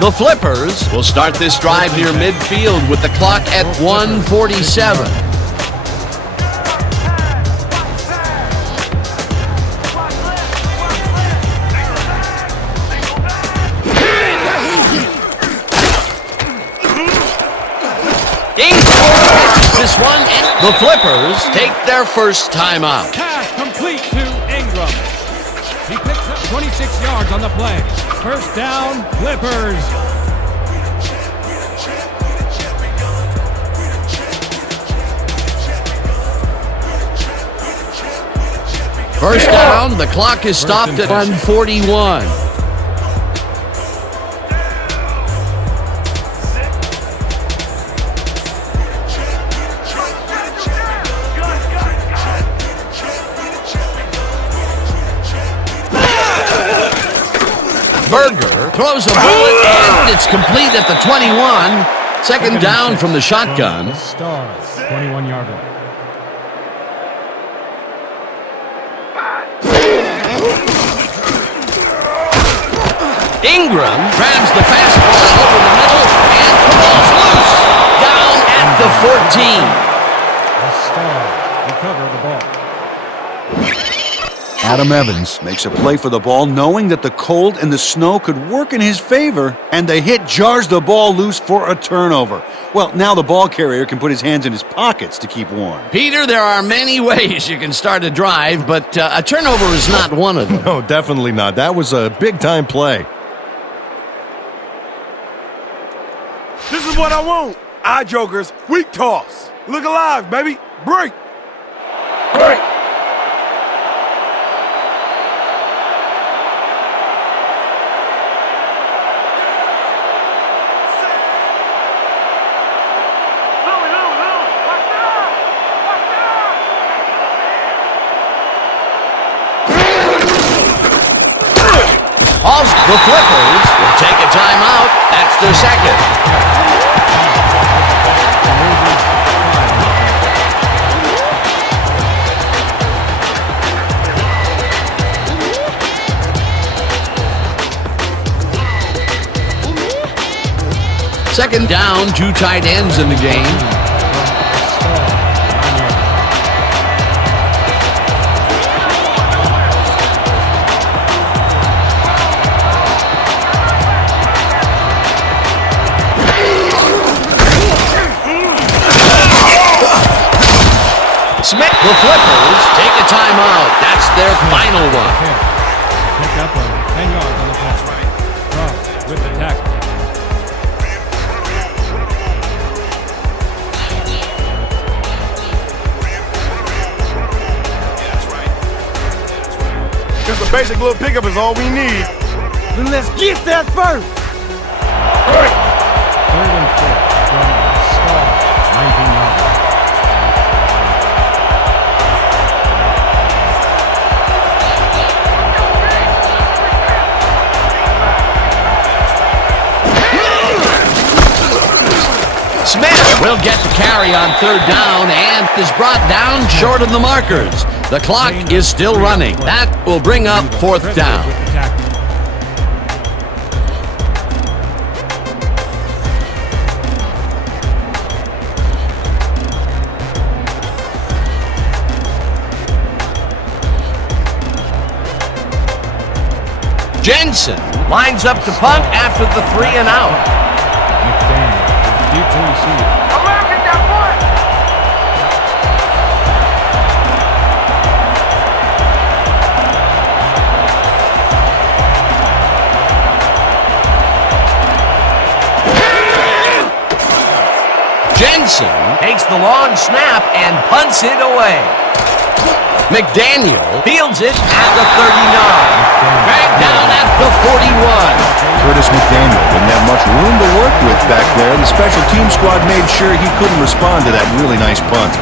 The Flippers will start this drive near midfield with the clock at 1:47. This one, and the Flippers take their first timeout. Pass complete to Ingram. He picks up 26 yards on the play. First down, Flippers. First down, the clock is stopped at 1:41. Berger throws a bullet, and it's complete at the 21. Second down from the shotgun. Star, 21-yard line. Ingram grabs the fastball over the middle and pulls loose. Down at the 14. The Star recover the ball. Adam Evans makes a play for the ball knowing that the cold and the snow could work in his favor, and the hit jars the ball loose for a turnover. Well, now the ball carrier can put his hands in his pockets to keep warm. Peter, there are many ways you can start a drive, but a turnover is not one of them. No, definitely not. That was a big-time play. This is what I want. Eye jokers, weak toss. Look alive, baby. Break. Break. The Flippers will take a timeout. That's their second. Second down, two tight ends in the game. Smith, the Flippers take a timeout. That's their final one. Pick up 10 yards on the pass. Cross with the tackle. Just a basic little pickup is all we need. Then let's get that first. Third and 4 from Star, 19 yards. Smith will get the carry on third down and is brought down short of the markers. The clock is still running. That will bring up fourth down. Jensen lines up to punt after the 3 and out. Deep to receive. Jensen takes the long snap and punts it away. McDaniel fields it at the 39. Back down at the 41. Curtis McDaniel didn't have much room to work with back there. The special team squad made sure he couldn't respond to that really nice punt.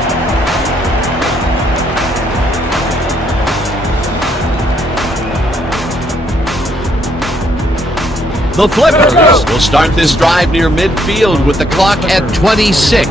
The Flippers will start this drive near midfield with the clock at 26.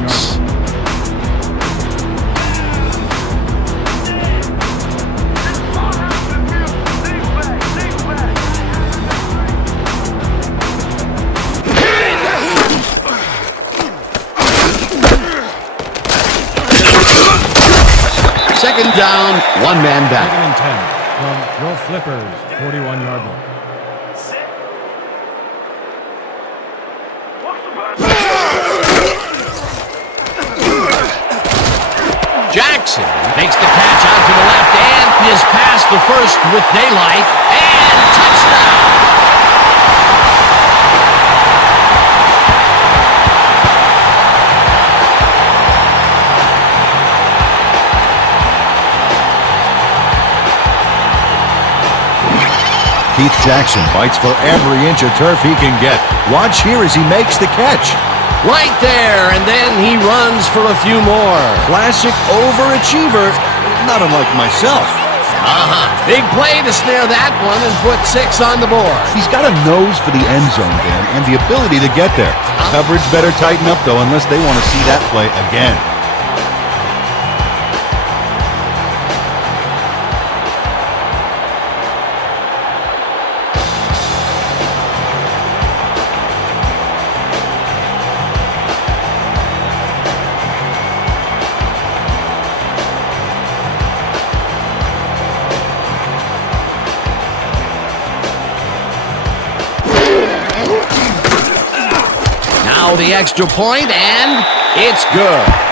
Second down, one man back. Second and 10 from your Flippers, 41-yard line. Jackson makes the catch out to the left and is past the first with daylight and touchdown. Keith Jackson fights for every inch of turf he can get. Watch here as he makes the catch. Right there, and then he runs for a few more. Classic overachiever, not unlike myself. Big play to snare that one and put 6 on the board. He's got a nose for the end zone, Dan, and the ability to get there. Coverage better tighten up, though, unless they want to see that play again. Now the extra point, and it's good.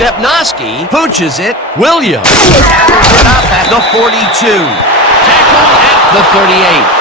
Stepnoski pooches it. Williams gathers it up at the 42. Tackle at the 38.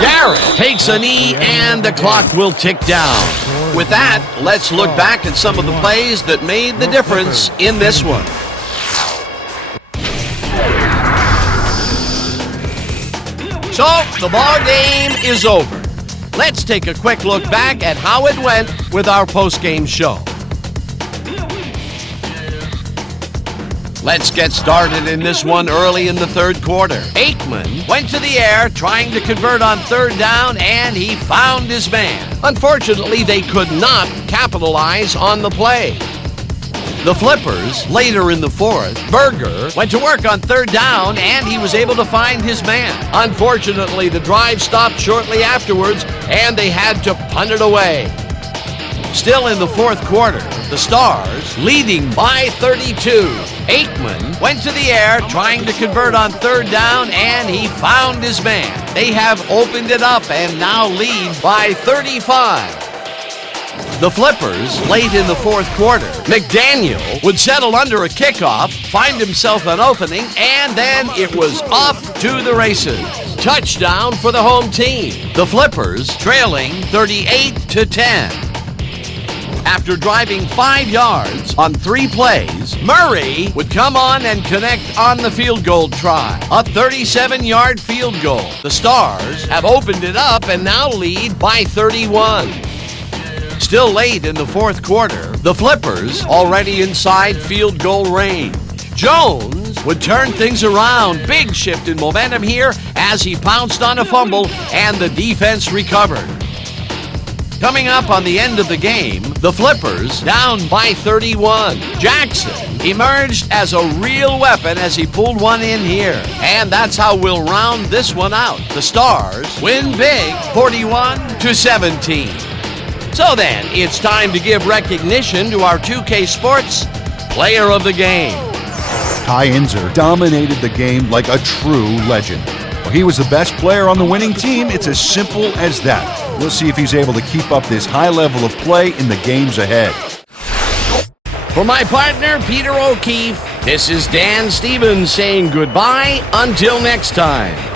Garrett takes a knee and the clock will tick down. With that, let's look back at some of the plays that made the difference in this one. So, the ball game is over. Let's take a quick look back at how it went with our post-game show. Let's get started in this one early in the third quarter. Aikman went to the air trying to convert on third down, and he found his man. Unfortunately, they could not capitalize on the play. The Flippers, later in the fourth, Berger went to work on third down, and he was able to find his man. Unfortunately, the drive stopped shortly afterwards, and they had to punt it away. Still in the fourth quarter, the Stars leading by 32. Aikman went to the air trying to convert on third down, and he found his man. They have opened it up and now lead by 35. The Flippers, late in the fourth quarter, McDaniel would settle under a kickoff, find himself an opening, and then it was off to the races. Touchdown for the home team. The Flippers trailing 38-10. After driving 5 yards on 3 plays, Murray would come on and connect on the field goal try. A 37-yard field goal. The Stars have opened it up and now lead by 31. Still late in the fourth quarter, the Flippers already inside field goal range. Jones would turn things around. Big shift in momentum here as he pounced on a fumble and the defense recovered. Coming up on the end of the game, the Flippers down by 31. Jackson emerged as a real weapon as he pulled one in here. And that's how we'll round this one out. The Stars win big, 41-17. So then, it's time to give recognition to our 2K Sports Player of the Game. Ty Inzer dominated the game like a true legend. Well, he was the best player on the winning team. It's as simple as that. We'll see if he's able to keep up this high level of play in the games ahead. For my partner, Peter O'Keefe, this is Dan Stevens saying goodbye until next time.